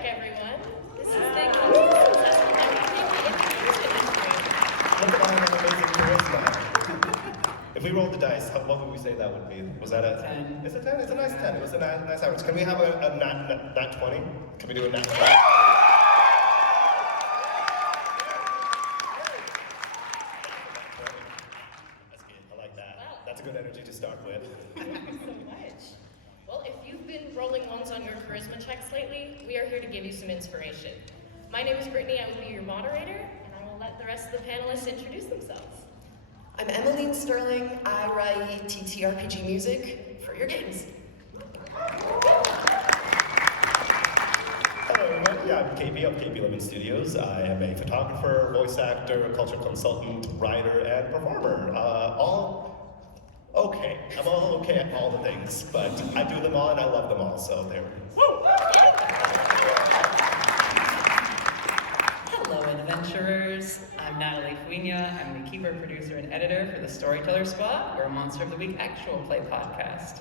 check, everyone. This is the most successful Look at all the amazing charisma. If we rolled the dice, what would we say that would be? Was that a 10? It's a 10. It's a nice 10. It was a nice average. Can we have a nat 20? Can we do a nat 20? That's good. I like that. Wow. That's a good energy to start with. Thank you so much. Well, if you've been rolling ones on your charisma checks lately, we are here to give you some inspiration. My name is Brittany. I will be your moderator, and I will let the rest of the panelists introduce themselves. I'm Emmeline Sterling. I write TTRPG music for your games. Hello everyone, yeah, I'm KP of KP11 Studios. I am a photographer, voice actor, cultural consultant, writer, and performer. All okay. I'm all okay at all the things, but I do them all and I love them all, so there. Woo! Hello, adventurers. I'm Natalie. I'm the keeper, producer, and editor for the Storyteller Squad, or Monster of the Week actual play podcast.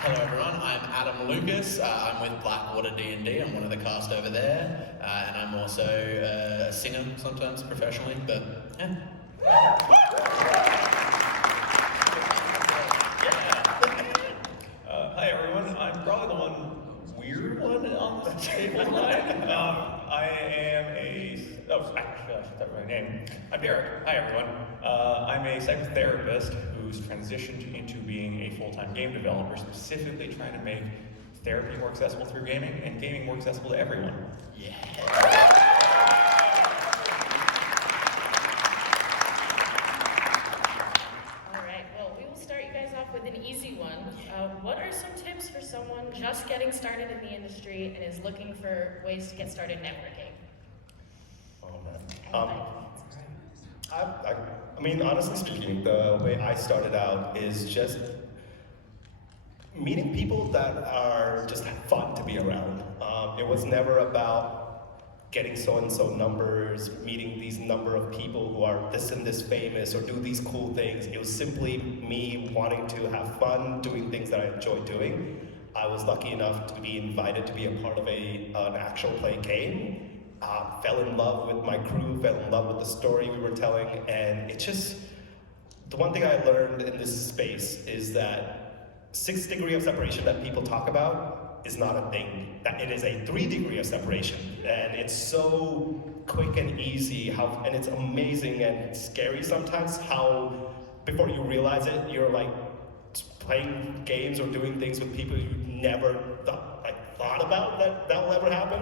Hello everyone, I'm Adam Lucas. I'm with Blackwater D&D. I'm one of the cast over there, and I'm also a singer sometimes professionally, but yeah. Hi everyone, I'm probably the one weird one on the table line. I am actually I should tell my name. I'm Derek. Hi everyone. I'm a psychotherapist who's transitioned into being a full-time game developer, specifically trying to make therapy more accessible through gaming and gaming more accessible to everyone. Yeah. An easy one. What are some tips for someone just getting started in the industry and is looking for ways to get started networking? Oh man. I mean, honestly speaking, the way I started out is just meeting people that are just fun to be around. It was never about getting so-and-so numbers, meeting these number of people who are this and this famous or do these cool things. It was simply me wanting to have fun, doing things that I enjoy doing. I was lucky enough to be invited to be a part of an actual play game. Fell in love with my crew, fell in love with the story we were telling, and it just, the one thing I learned in this space is that 6 degrees of separation that people talk about is not a thing. That it is a 3 degrees of separation, and it's so quick and easy. And it's amazing and scary sometimes how before you realize it, you're like playing games or doing things with people you never thought about that will ever happen.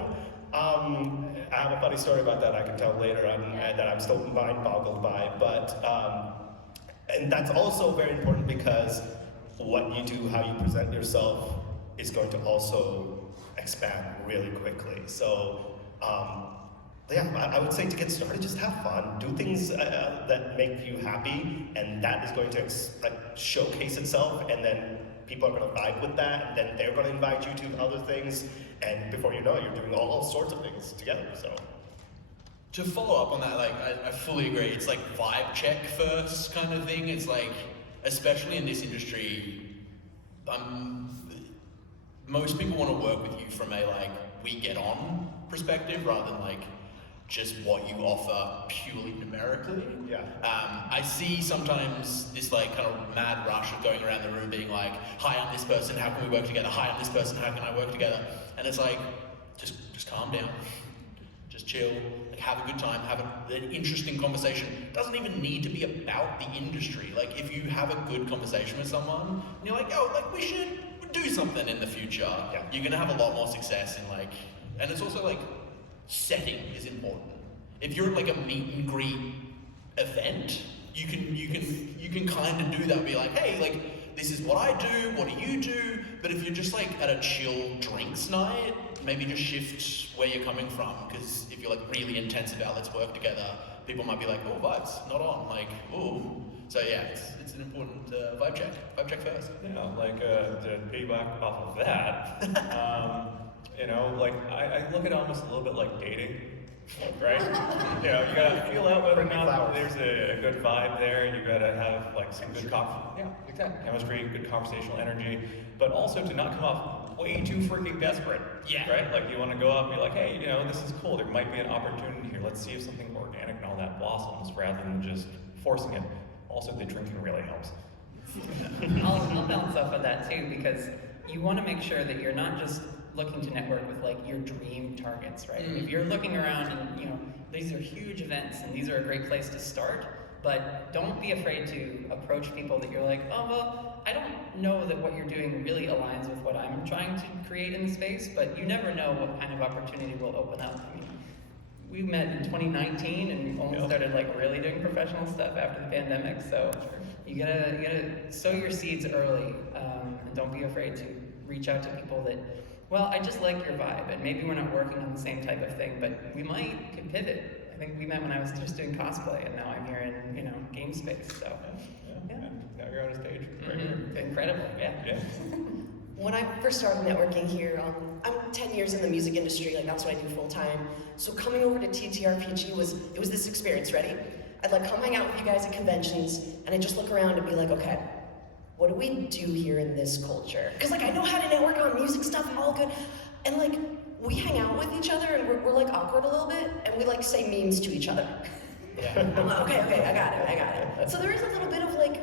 I have a funny story about that I can tell later on that I'm still mind-boggled by. But and that's also very important because what you do, how you present yourself, is going to also expand really quickly. So, yeah, I would say to get started, just have fun, do things that make you happy, and that is going to showcase itself, and then people are going to vibe with that, and then they're going to invite you to other things, and before you know it, you're doing all sorts of things together. So, to follow up on that, I fully agree. It's like vibe check first kind of thing. It's like, especially in this industry, most people want to work with you from a we get on perspective rather than just what you offer purely numerically. Yeah. I see sometimes this kind of mad rush of going around the room being like, hi, I'm this person, how can we work together? Hi, I'm this person, how can I work together? And it's like, just calm down, just chill, have a good time, have an interesting conversation. It doesn't even need to be about the industry. If you have a good conversation with someone, and you're like, oh, we should do something in the future, yeah, you're gonna have a lot more success in and it's also setting is important. If you're at a meet and greet event, you can kind of do that, be like, hey, this is what I do, what do you do? But if you're just at a chill drinks night, maybe just shift where you're coming from, because if you're really intense about let's work together, people might be like, oh, vibes, not on, ooh. So yeah, it's an important vibe check. Vibe check first. Yeah, to piggyback off of that, I look at it almost a little bit like dating. right? You know, you gotta feel out whether or Bring me not flowers. there's a good vibe there. You gotta have like some good Exactly. chemistry, good conversational energy, but also to not come off way too freaking desperate. Yeah. Right? Like you want to go up and be like, hey, you know, this is cool. There might be an opportunity here. Let's see if something organic and all that blossoms rather than just forcing it. Also, the drinking really helps. I'll balance off of that too, because you want to make sure that you're not just looking to network with like your dream targets, right? If you're looking around and you know these are huge events and these are a great place to start, but don't be afraid to approach people that you're like, oh well, I don't know that what you're doing really aligns with what I'm trying to create in the space, but you never know what kind of opportunity will open up. I mean, we met in 2019 and only started like really doing professional stuff after the pandemic, so you gotta sow your seeds early, and don't be afraid to reach out to people that, well, I just like your vibe, and maybe we're not working on the same type of thing, but we could pivot. I think we met when I was just doing cosplay, and now I'm here in, you know, game space, so. Yeah. And now you're on a stage. Right here. Incredible, yeah. Yeah. When I first started networking here, I'm 10 years in the music industry, like that's what I do full time. So coming over to TTRPG was this experience, ready? I'd like come hang out with you guys at conventions, and I'd just look around and be like, okay, what do we do here in this culture? Because like I know how to network on music stuff, all good, and like we hang out with each other and we're like awkward a little bit, and we like say memes to each other. Yeah. I'm like, okay, I got it. So there is a little bit of like,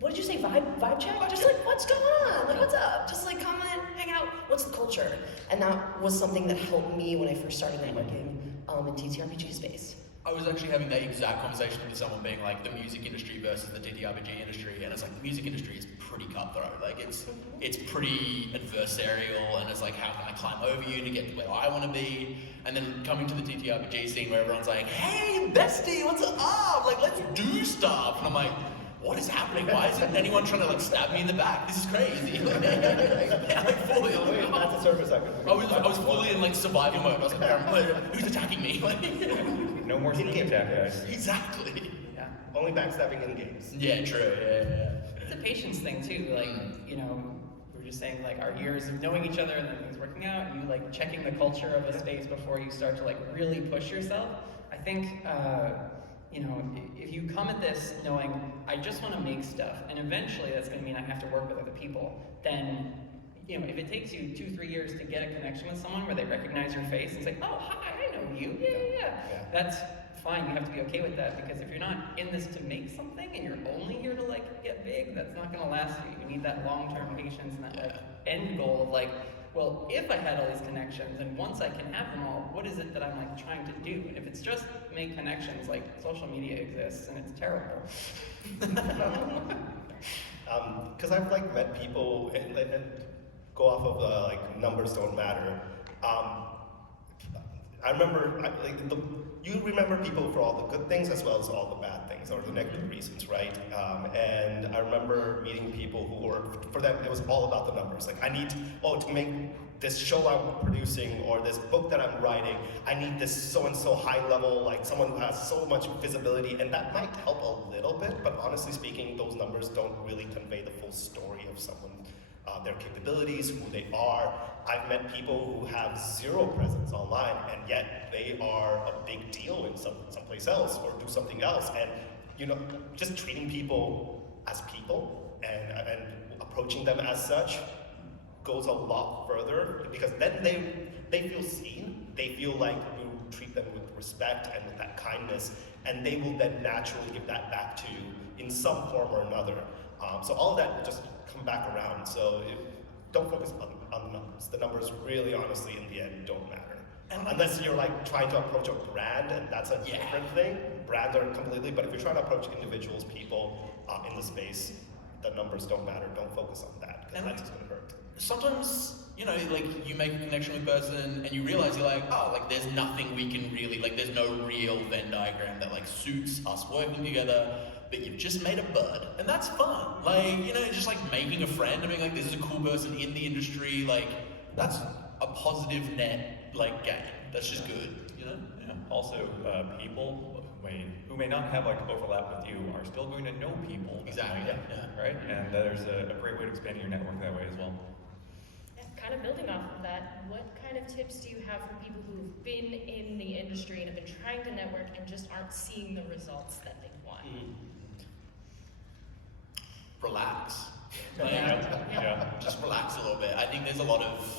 what did you say, vibe check? Just like, what's going on? Like, what's up? Just like, come in, hang out. What's the culture? And that was something that helped me when I first started networking in TTRPG space. I was actually having that exact conversation with someone being like the music industry versus the TTRPG industry, and it's like the music industry is pretty cutthroat. Like it's pretty adversarial, and it's like how can I climb over you to get to where I want to be? And then coming to the TTRPG scene where everyone's like, hey bestie, what's up? Like let's do stuff, and I'm like, what is happening? Why isn't anyone trying to like stab me in the back? This is crazy. Like fully. That's a surface I could. I was fully in like survival mode. I was like, who's attacking me? No more sneak attack, guys. Exactly. Yeah. Only backstabbing in games. Yeah, true. Yeah. It's a patience thing too, like, you know, we were just saying like our years of knowing each other and then things working out, you like checking the culture of a space before you start to like really push yourself. I think, you know, if you come at this knowing, I just want to make stuff, and eventually that's going to mean I have to work with other people, then, you know, if it takes you 2-3 years to get a connection with someone where they recognize your face and it's like, oh, hi, I know you, yeah. That's fine, you have to be okay with that, because if you're not in this to make something and you're only here to like get big, that's not going to last you. You need that long-term patience and that like end goal of like, well, if I had all these connections and once I can have them all, what is it that I'm like trying to do? And if it's just make connections, like social media exists and it's terrible. Because I've like met people and go off of like numbers don't matter. I remember you remember people for all the good things as well as all the bad things or the negative reasons, right? And I remember meeting people who were, for them it was all about the numbers. Like I need to make this show I'm producing or this book that I'm writing, I need this so-and-so high level, like someone who has so much visibility, and that might help a little bit, but honestly speaking, those numbers don't really convey the full story of someone, their capabilities, who they are. I've met people who have zero presence online, and yet they are a big deal in someplace else or do something else, and you know, just treating people as people and approaching them as such goes a lot further, because then they feel seen, they feel like you treat them with respect and with that kindness, and they will then naturally give that back to you in some form or another. So all of that will just come back around. So don't focus on the numbers. The numbers really, honestly, in the end, don't matter. Unless you're like trying to approach a brand, and that's a different thing. Brands are completely, but if you're trying to approach individuals, people in the space, the numbers don't matter. Don't focus on that, because that's just gonna hurt. Sometimes, you know, like you make a connection with a person and you realize you're like, oh, like there's nothing we can really, like there's no real Venn diagram that like suits us working together, but you've just made a bud, and that's fun. Like, you know, just like making a friend, I mean, like this is a cool person in the industry, like that's a positive net, like gain. That's just good, you know? Yeah. Also, people who may not have like overlap with you are still going to know people. Exactly, Right? yeah. Right? And there's a great way to expand your network that way as well. kind of building off of that, what kind of tips do you have for people who've been in the industry and have been trying to network and just aren't seeing the results that they want? Relax. Yeah. Just relax a little bit. I think there's a lot of,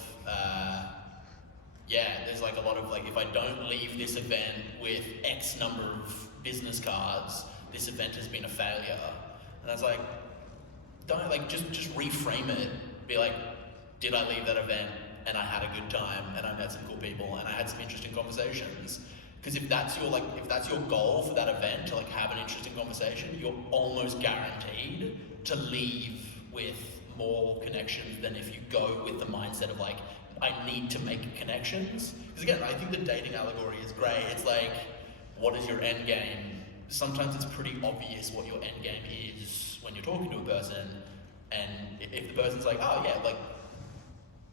there's like a lot of like, if I don't leave this event with X number of business cards, this event has been a failure. And I was like, don't like, just reframe it. Be like, did I leave that event and I had a good time and I met some cool people and I had some interesting conversations? Because if that's your goal for that event, to like have an interesting conversation, you're almost guaranteed to leave with more connections than if you go with the mindset of like, I need to make connections. Because again, I think the dating allegory is great. It's like, what is your end game? Sometimes it's pretty obvious what your end game is when you're talking to a person. And if the person's like, oh yeah, like,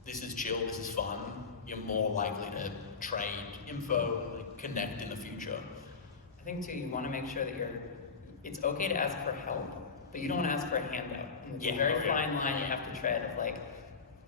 this is chill, this is fun, you're more likely to trade info, like, connect in the future. I think too, you want to make sure that it's okay to ask for help, but you don't want to ask for a handout. And it's a very fine line you have to tread of like,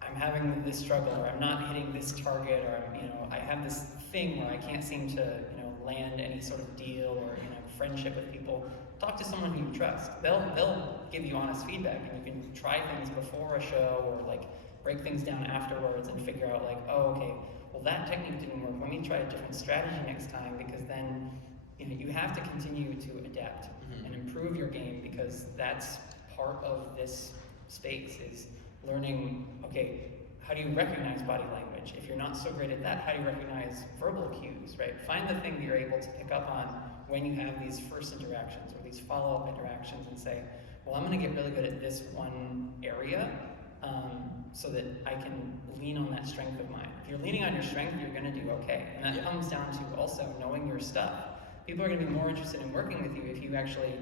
I'm having this struggle, or I'm not hitting this target, or I have this thing where I can't seem to, land any sort of deal or, friendship with people. Talk to someone who you trust. They'll give you honest feedback, and you can try things before a show or like break things down afterwards and figure out like, oh, okay, well that technique didn't work. Let me try a different strategy next time, because then you have to continue to adapt and improve your game, because that's part of this space is learning, okay, how do you recognize body language? If you're not so great at that, how do you recognize verbal cues, right? Find the thing that you're able to pick up on when you have these first interactions or these follow-up interactions and say, well, I'm gonna get really good at this one area so that I can lean on that strength of mine. If you're leaning on your strength, you're gonna do okay. And that comes down to also knowing your stuff. People are gonna be more interested in working with you if you actually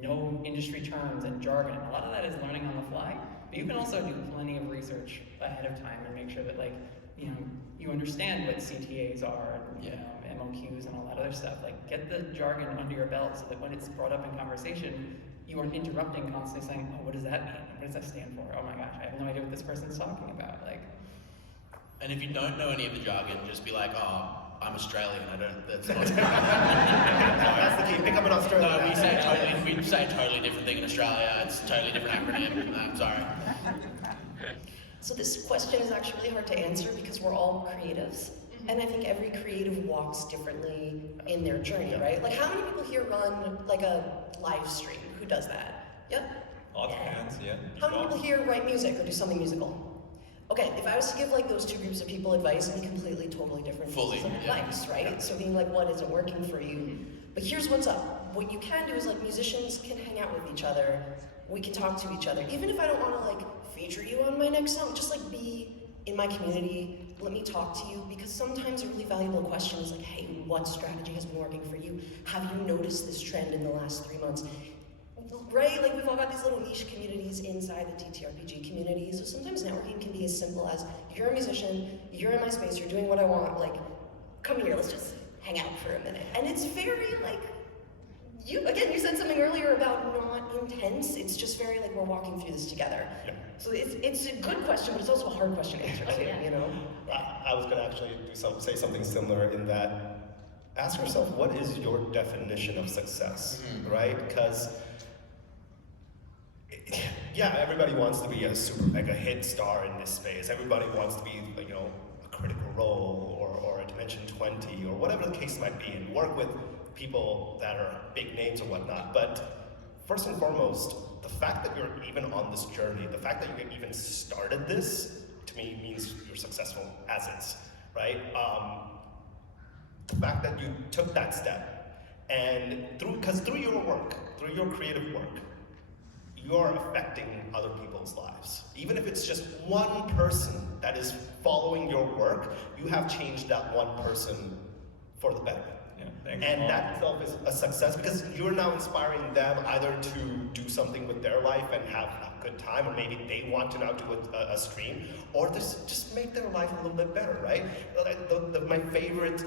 know industry terms and jargon. A lot of that is learning on the fly. But you can also do plenty of research ahead of time and make sure that you understand what CTAs are and MOQs and all that other stuff. Like, get the jargon under your belt so that when it's brought up in conversation, you aren't interrupting constantly saying, oh, what does that mean? What does that stand for? Oh my gosh, I have no idea what this person's talking about. Like, and if you don't know any of the jargon, just be like, oh, I'm Australian, that's not That's the key. Pick up an Australian. No, we say a totally different thing in Australia. It's a totally different acronym. I'm sorry. So this question is actually really hard to answer because we're all creatives. And I think every creative walks differently in their journey, right? Like, how many people here run like a live stream? Who does that? Yep. Lots of hands, yeah. How many people here write music or do something musical? Okay, if I was to give like those two groups of people advice, it'd be completely, totally different pieces of advice, right? So being like, what isn't working for you? But here's what's up. What you can do is like musicians can hang out with each other. We can talk to each other. Even if I don't want to like feature you on my next song, just like be in my community, let me talk to you, because sometimes a really valuable question is like, hey, what strategy has been working for you? Have you noticed this trend in the last 3 months? Right? Like, we've all got these little niche communities inside the TTRPG community, so sometimes networking can be as simple as, you're a musician, you're in my space, you're doing what I want, like, come here, let's just hang out for a minute. And it's very, like, you said something earlier about not intense, it's just very, like, we're walking through this together. Yeah. So it's a good question, but it's also a hard question to answer too, I was gonna actually say something similar in that, ask yourself, what is your definition of success, right? Because everybody wants to be a super mega hit star in this space. Everybody wants to be, a critical role or a Dimension 20 or whatever the case might be, and work with people that are big names or whatnot. But first and foremost, the fact that you're even on this journey, the fact that you even started this, to me means you're successful as is, right? The fact that you took that step, and through your work, through your creative work, you're affecting other people's lives. Even if it's just one person that is following your work, you have changed that one person for the better. And that itself is a success, because you're now inspiring them either to do something with their life and have a good time, or maybe they want to now do a stream, or just make their life a little bit better, right? My favorite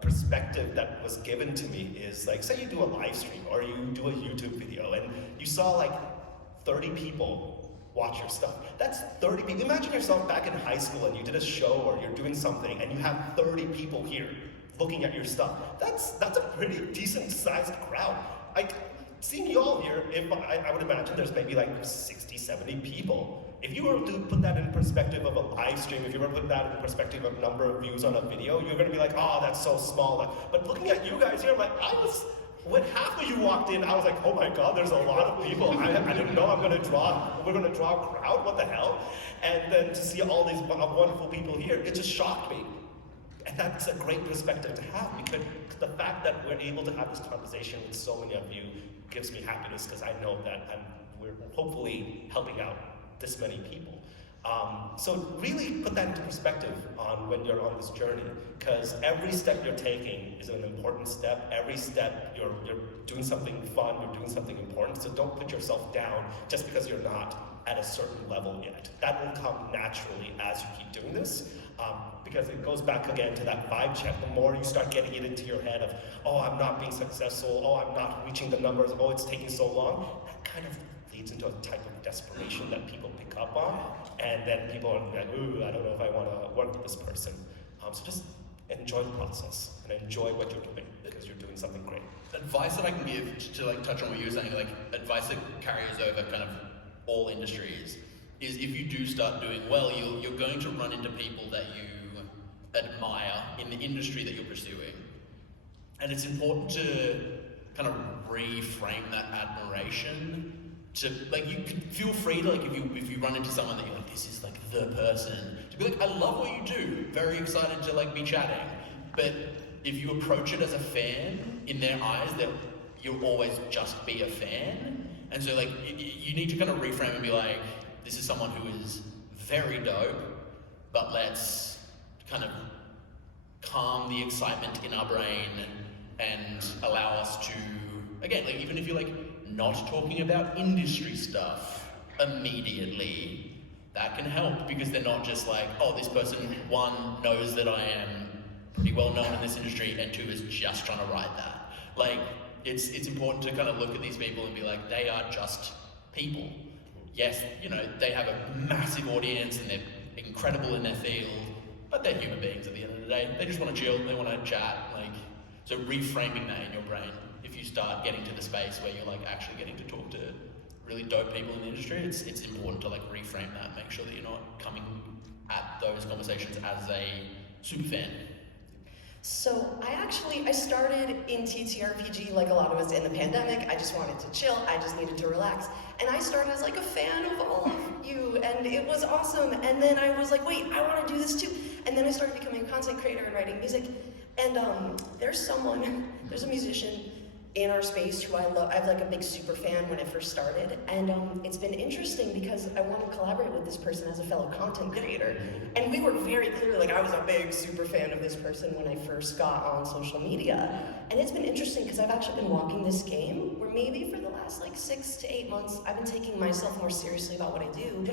perspective that was given to me is, like, say you do a live stream or you do a YouTube video and you saw like 30 people watch your stuff. That's 30 people. Imagine yourself back in high school and you did a show or you're doing something and you have 30 people here looking at your stuff. That's a pretty decent sized crowd. Seeing you all here, I would imagine there's maybe like 60, 70 people. If you were to put that in perspective of a live stream, if you were to put that in perspective of number of views on a video, you're gonna be like, oh, that's so small. But looking at you guys here, like, when half of you walked in, I was like, oh my God, there's a lot of people. I didn't know we're gonna draw a crowd, what the hell? And then to see all these wonderful people here, it just shocked me. And that's a great perspective to have, because the fact that we're able to have this conversation with so many of you gives me happiness, because I know that we're hopefully helping out this many people. So really put that into perspective on when you're on this journey, because every step you're taking is an important step. Every step you're doing something fun, you're doing something important. So don't put yourself down just because you're not at a certain level yet. That will come naturally as you keep doing this, because it goes back again to that vibe check. The more you start getting it into your head of, oh, I'm not being successful, oh, I'm not reaching the numbers, oh, it's taking so long, that kind of leads into a type of desperation that people pick up on, and then people are like, ooh, I don't know if I want to work with this person. So just enjoy the process and enjoy what you're doing, because you're doing something great. Advice that I can give to like touch on what you were saying, like advice that carries over kind of all industries, is if you do start doing well, you're going to run into people that you admire in the industry that you're pursuing. And it's important to kind of reframe that admiration to, like, you can feel free to, like, if you run into someone that you're like, this is like the person, to be like, I love what you do, very excited to like be chatting. But if you approach it as a fan, in their eyes, that you'll always just be a fan. And so like, you need to kind of reframe and be like, this is someone who is very dope, but let's kind of calm the excitement in our brain and allow us to, again, like, even if you're like not talking about industry stuff immediately, that can help, because they're not just like, oh, this person, one, knows that I am pretty well known in this industry, and two, is just trying to ride that. Like, it's important to kind of look at these people and be like, they are just people. Yes, you know, they have a massive audience and they're incredible in their field, but they're human beings at the end of the day. They just want to chill, they want to chat. Like, so reframing that in your brain, if you start getting to the space where you're like actually getting to talk to really dope people in the industry, it's important to like reframe that, make sure that you're not coming at those conversations as a super fan. So I started in TTRPG like a lot of us in the pandemic. I just wanted to chill, I just needed to relax. And I started as like a fan of all of you, and it was awesome. And then I was like, wait, I want to do this too. And then I started becoming a content creator and writing music. And there's a musician in our space who I love. I'm like a big super fan when I first started, and it's been interesting because I want to collaborate with this person as a fellow content creator. And we were very clearly, like, I was a big super fan of this person when I first got on social media. And it's been interesting because I've actually been walking this game where maybe for the last like 6 to 8 months, I've been taking myself more seriously about what I do.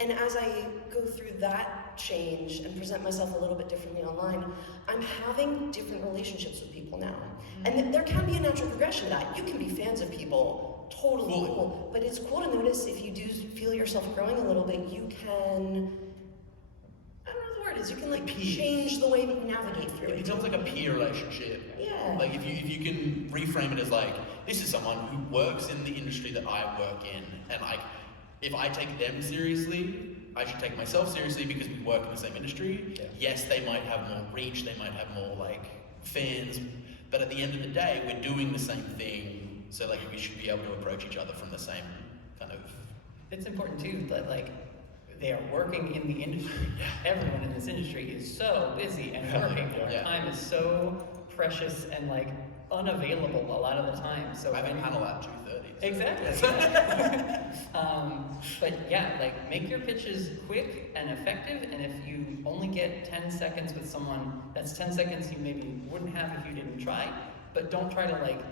And as I go through that change and present myself a little bit differently online, I'm having different relationships with people now. And there can be a natural progression to that. You can be fans of people, totally cool. But it's cool to notice if you do feel yourself growing a little bit, you can, I don't know what the word is, you can like change the way that you navigate through it. It becomes like a peer relationship. Yeah. Like if you can reframe it as like, this is someone who works in the industry that I work in, and like, if I take them seriously, I should take myself seriously because we work in the same industry. Yeah. Yes, they might have more reach, they might have more like fans, but at the end of the day, we're doing the same thing. So like, we should be able to approach each other from the same kind of. It's important too that like they are working in the industry. Everyone in this industry is so busy and working. Their time is so precious and like unavailable a lot of the time. So I have a panel at 2:30. Exactly. But yeah, like make your pitches quick and effective, and if you only get 10 seconds with someone, that's 10 seconds you maybe wouldn't have if you didn't try, but don't try to like,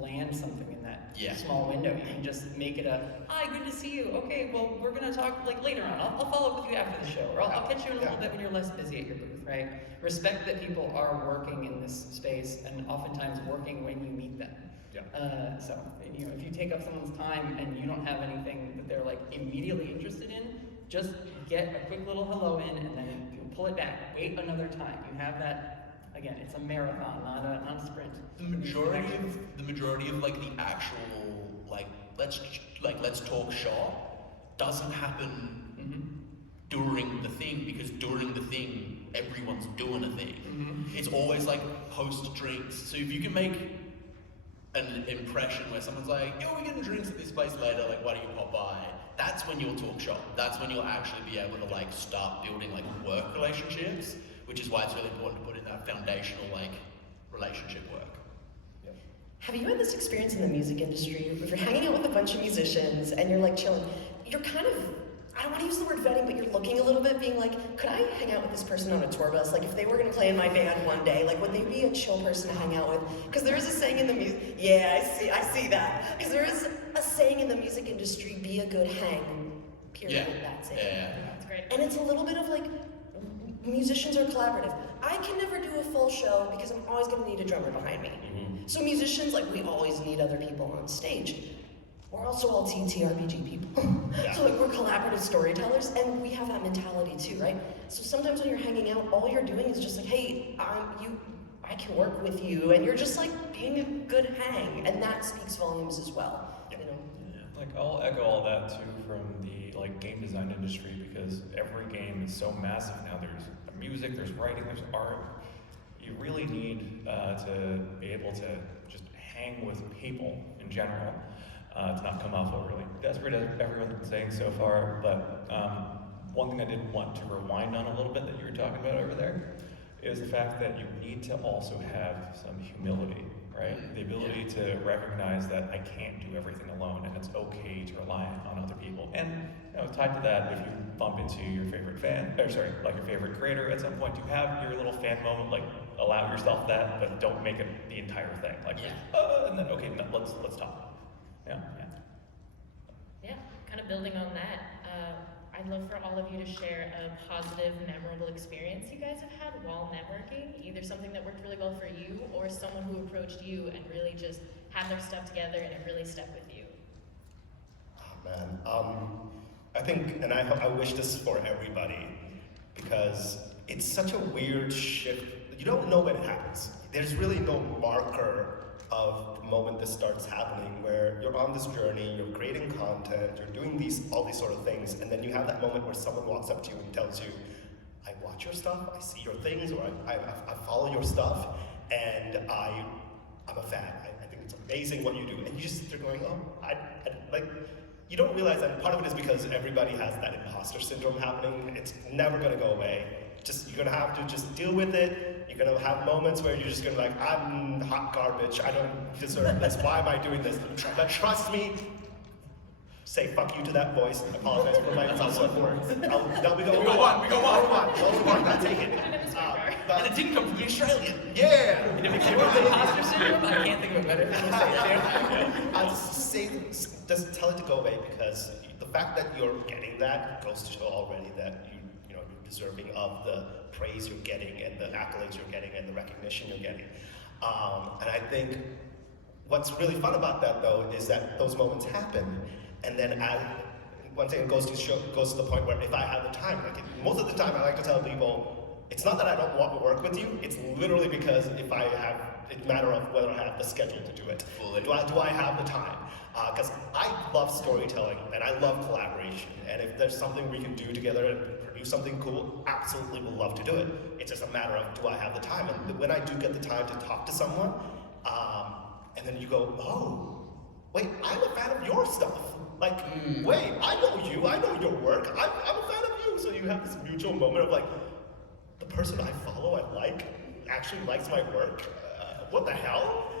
land something in that small window. You can just make it hi, good to see you. Okay, well, we're gonna talk like later on. I'll follow up with you after the show, or I'll catch you in a little bit when you're less busy at your booth, right? Respect that people are working in this space and oftentimes working when you meet them. So, you know, if you take up someone's time and you don't have anything that they're like immediately interested in, just get a quick little hello in and then you pull it back. Wait another time. You have that, again, it's a marathon, not a sprint. The majority of like the actual like let's talk shop doesn't happen during the thing, because during the thing everyone's doing a thing. It's always like post drinks. So if you can make an impression where someone's like, yo, we're getting drinks at this place later, like why don't you pop by? That's when you'll talk shop. That's when you'll actually be able to like start building like work relationships, which is why it's really important to put in that foundational like relationship work. Have you had this experience in the music industry? If you're hanging out with a bunch of musicians and you're like chilling, you're kind of, I don't want to use the word vetting, but you're looking a little bit, being like, could I hang out with this person on a tour bus? Like, if they were going to play in my band one day, like, would they be a chill person to hang out with? Because there is a saying in the music, I see that. Because there is a saying in the music industry, be a good hang, period, that's it. That's great. And it's a little bit of like, musicians are collaborative. I can never do a full show because I'm always going to need a drummer behind me. So musicians, like, we always need other people on stage. We're also all TTRPG people. So like, we're collaborative storytellers, and we have that mentality too, right? So sometimes when you're hanging out, all you're doing is just like, hey, I can work with you, and you're just like being a good hang, and that speaks volumes as well. You know? Like, I'll echo all that too from the like game design industry, because every game is so massive now. There's music, there's writing, there's art. You really need to be able to just hang with people in general, to not come off overly desperate, as everyone's been saying so far. But one thing I did want to rewind on a little bit that you were talking about over there is the fact that you need to also have some humility, right? The ability to recognize that I can't do everything alone, and it's okay to rely on other people. And you know, tied to that, if you bump into your favorite your favorite creator at some point, you have your little fan moment, like allow yourself that, but don't make it the entire thing. Like, and then okay, no, let's talk. Yeah, kind of building on that, I'd love for all of you to share a positive, memorable experience you guys have had while networking, either something that worked really well for you or someone who approached you and really just had their stuff together and it really stuck with you. Oh man, I think, and I wish this for everybody, because it's such a weird shift. You don't know when it happens. There's really no marker of the moment this starts happening, where you're on this journey, you're creating content, you're doing all these sort of things, and then you have that moment where someone walks up to you and tells you, I watch your stuff, I see your things, or I follow your stuff, and I'm a fan. I think it's amazing what you do. And you just sit there going, oh, like, you don't realize that part of it is because everybody has that imposter syndrome happening. It's never gonna go away. You're gonna have to just deal with it. You're gonna have moments where you're just gonna be like, I'm hot garbage, I don't deserve this, why am I doing this? But trust me, say fuck you to that voice. I apologize for my self words. We go on, I'll take it. And it didn't come from the Australian. Yeah! And if it came from imposter syndrome, I can't think of a better thing to say too. I'll just tell it to go away, because the fact that you're getting that goes to show already that you're deserving of the praise you're getting and the accolades you're getting and the recognition you're getting. And I think what's really fun about that, though, is that those moments happen, and then once it goes to the point where if I have the time, like most of the time I like to tell people, it's not that I don't want to work with you, it's literally because it's a matter of whether I have the schedule to do it. Do I have the time? Because I love storytelling and I love collaboration, and if there's something we can do together and produce something cool, absolutely would love to do it. It's just a matter of, do I have the time? And when I do get the time to talk to someone, and then you go, oh, wait, I'm a fan of your stuff. Like, wait, I know you, I know your work, I'm a fan of you. So you have this mutual moment of like, the person I follow, I like, actually likes my work. What the hell?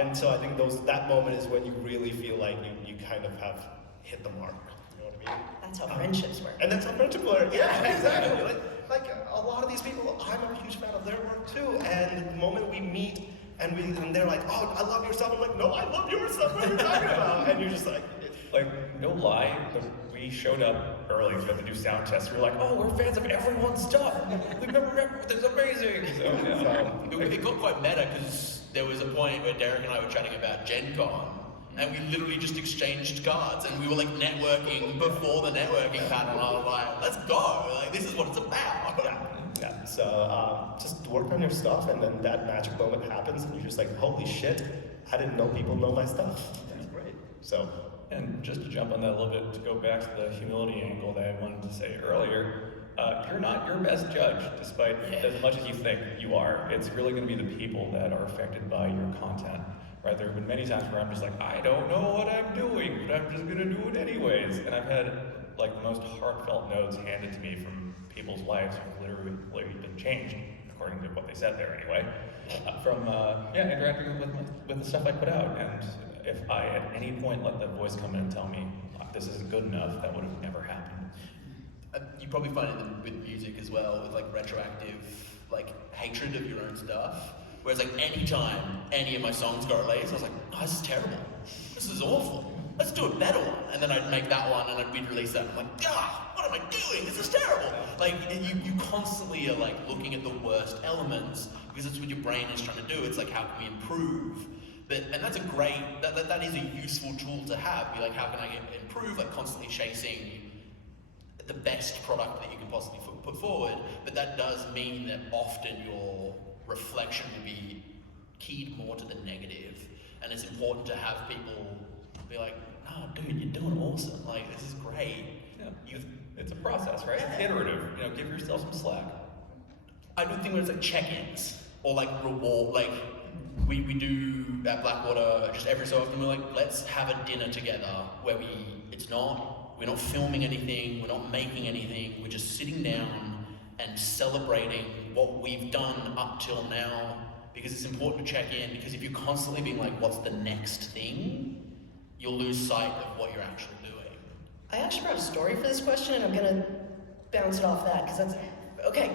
And so I think that moment is when you really feel like you kind of have hit the mark. You know what I mean? That's how friendships work. And that's how friendships work. Yeah, exactly. Like a lot of these people, I'm a huge fan of their work too. And the moment we meet and they're like, oh, I love your stuff. I'm like, no, I love your stuff. What are you talking about? And you're just like no lie, we showed up early to the new sound test. We were like, oh, we're fans of everyone's stuff. We've never, it's amazing. So, it got quite meta, because there was a point where Derek and I were chatting about Gen Con, and we literally just exchanged cards, and we were like networking before the networking panel, and I was like, let's go, like this is what it's about. Yeah. So just work on your stuff, and then that magic moment happens, and you're just like, holy shit, I didn't know people know my stuff. That's great. So. And just to jump on that a little bit, to go back to the humility angle that I wanted to say earlier, you're not your best judge, despite as much as you think you are. It's really going to be the people that are affected by your content. Right? There have been many times where I'm just like, I don't know what I'm doing, but I'm just going to do it anyways. And I've had like the most heartfelt notes handed to me from people's lives who've literally been changed, according to what they said there anyway, from interacting with the stuff I put out. And if I at any point let that voice come in and tell me this isn't good enough, that would have never happened. You probably find it with music as well, with like retroactive like hatred of your own stuff. Whereas like any time any of my songs got released, I was like, oh, this is terrible. This is awful. Let's do a better one. And then I'd make that one and I'd re-release that. I'm like, what am I doing? This is terrible. Like you constantly are like looking at the worst elements because that's what your brain is trying to do. It's like, how can we improve? And that's a great, that is a useful tool to have. Be like, how can I improve? Like constantly chasing the best product that you can possibly put forward. But that does mean that often your reflection will be keyed more to the negative. And it's important to have people be like, no, dude, you're doing awesome. Like, this is great. Yeah, it's a process, right? It's iterative. You know, give yourself some slack. I do think when it's like check-ins or like reward, like we do at Blackwater just every so often. We're like, let's have a dinner together where we're not filming anything, we're not making anything, we're just sitting down and celebrating what we've done up till now, because it's important to check in, because if you're constantly being like, what's the next thing, you'll lose sight of what you're actually doing. I actually brought a story for this question, and I'm gonna bounce it off that, because that's, okay.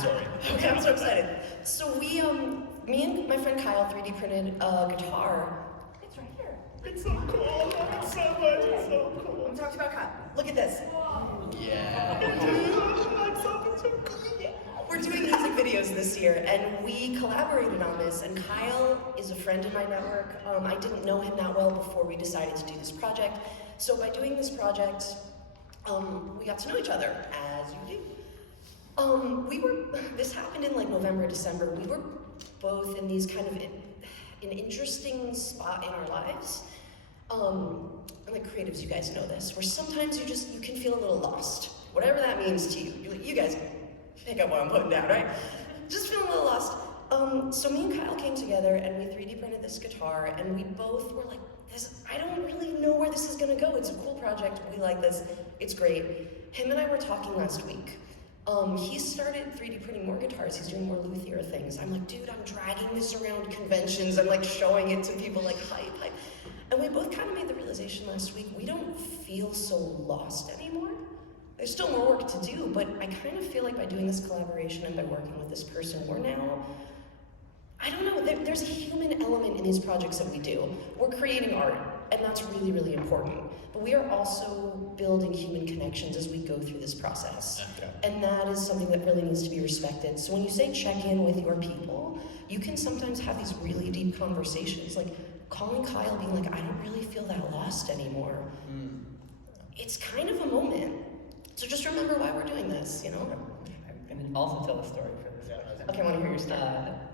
Sorry. Okay, I'm so excited. So me and my friend Kyle 3D printed a guitar. It's right here. It's so cool. I love it so much. It's so cool. I'm talking about Kyle. Look at this. Yeah. We're doing music videos this year, and we collaborated on this, and Kyle is a friend in my network. I didn't know him that well before we decided to do this project. So by doing this project, we got to know each other, as you do. This happened in like November, December. We were both in these kind of an interesting spot in our lives. And like creatives, you guys know this, where sometimes you can feel a little lost. Whatever that means to you. You guys pick up what I'm putting down, right? Just feeling a little lost. So me and Kyle came together and we 3D printed this guitar, and we both were like, I don't really know where this is gonna go. It's a cool project, we like this, it's great. Him and I were talking last week. He started 3D printing more guitars, he's doing more luthier things. I'm like, dude, I'm dragging this around conventions, I'm like showing it to people like, hype. And we both kind of made the realization last week, we don't feel so lost anymore. There's still more work to do, but I kind of feel like by doing this collaboration and by working with this person, we're now, I don't know, there's a human element in these projects that we do. We're creating art, and that's really, really important. But we are also building human connections as we go through this process. And that is something that really needs to be respected. So when you say check in with your people, you can sometimes have these really deep conversations, like calling Kyle being like, I don't really feel that lost anymore. It's kind of a moment. So just remember why we're doing this, you know? I'm going to also tell a story for this. Okay, I want to hear your story.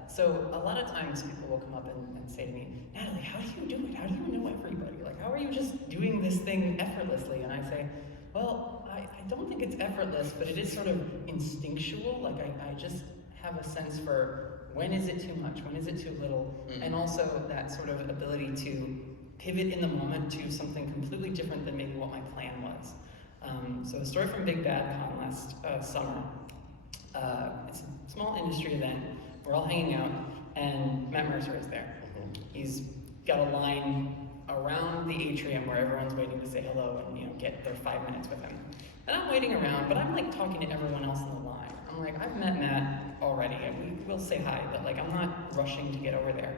So a lot of times people will come up and say to me, Natalie, how do you do it? How do you know everybody? Like, how are you just doing this thing effortlessly? And I say, well, I don't think it's effortless, but it is sort of instinctual. Like, I just have a sense for when is it too much, when is it too little, and also that sort of ability to pivot in the moment to something completely different than maybe what my plan was. So a story from Big Bad Con last summer. It's a small industry event. We're all hanging out, and Matt Mercer is there. He's got a line around the atrium where everyone's waiting to say hello and get their 5 minutes with him. And I'm waiting around, but I'm like talking to everyone else in the line. I'm like, I've met Matt already, and we will say hi, but like I'm not rushing to get over there.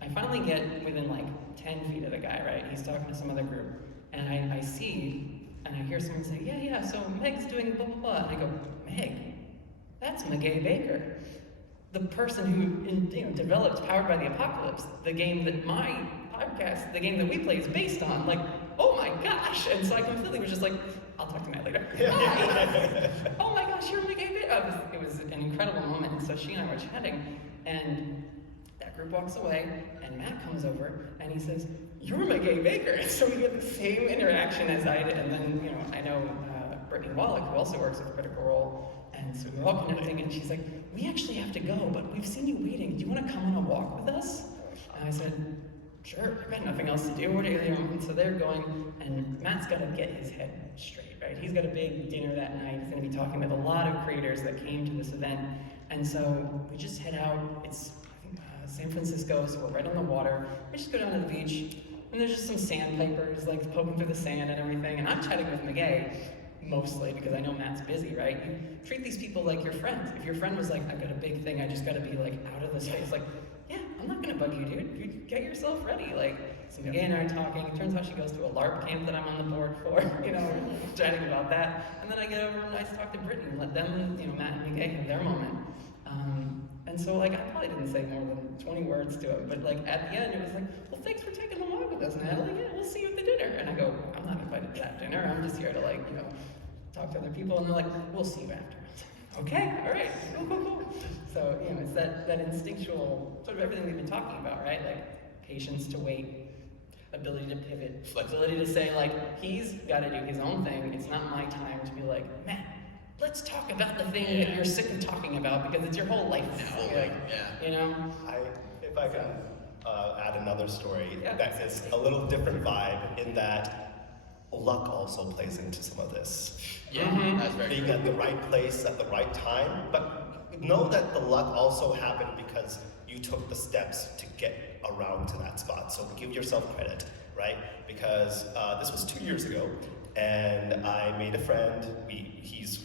I finally get within like 10 feet of the guy, right? He's talking to some other group, and I see. And I hear someone say, yeah, so Meg's doing blah, blah, blah. And I go, Meg? That's McGay Baker. the person who developed Powered by the Apocalypse, the game that my podcast, the game that we play is based on. Like, oh my gosh! And so I completely was just like, I'll talk to Matt later. Hi! Oh my gosh, you're my gay baker! It was an incredible moment. And so she and I were chatting, and that group walks away, and Matt comes over, and he says, "You're my gay baker." And so we get the same interaction as I did. And then, I know Brittany Wallach, who also works with Critical Role, and so we were all connecting, and she's like, "We actually have to go, but we've seen you waiting. Do you want to come on a walk with us?" And I said, "Sure, I've got nothing else to do." And so they're going, and Matt's got to get his head straight, right? He's got a big dinner that night. He's going to be talking with a lot of creators that came to this event. And so we just head out. It's, I think, San Francisco, so we're right on the water. We just go down to the beach, and there's just some sandpipers, like, poking through the sand and everything. And I'm chatting with McGay, mostly, because I know Matt's busy, right? You treat these people like your friends. If your friend was like, "I've got a big thing, I just got to be, like, out of the space," like, yeah, I'm not gonna bug you, dude. You get yourself ready. Like, so McGay and I are talking. It turns out she goes to a LARP camp that I'm on the board for, chatting about that. And then I get over and I talk to Brittany and let them, Matt and McGay have their moment. And so, like, I probably didn't say more than 20 words to it, but, like, at the end, it was like, "Well, thanks for taking the walk with us, Natalie. Yeah, we'll see you at the dinner." And I go, "I'm not invited to that dinner. I'm just here to, like, talk to other people." And they're like, "We'll see you after." Okay, all right, cool. So, it's that instinctual, sort of everything we've been talking about, right? Like, patience to wait, ability to pivot, flexibility to say, like, he's got to do his own thing. It's not my time to be like, "Matt, let's talk about the thing that you're sick of talking about because it's your whole life now." Like, If I can add another story, Yeah. that is a little different vibe in that luck also plays into some of this. Yeah, Mhm. that's very Being true. at the right place at the right time, but know that the luck also happened because you took the steps to get around to that spot. So give yourself credit, right? Because this was 2 years ago, and I made a friend. He's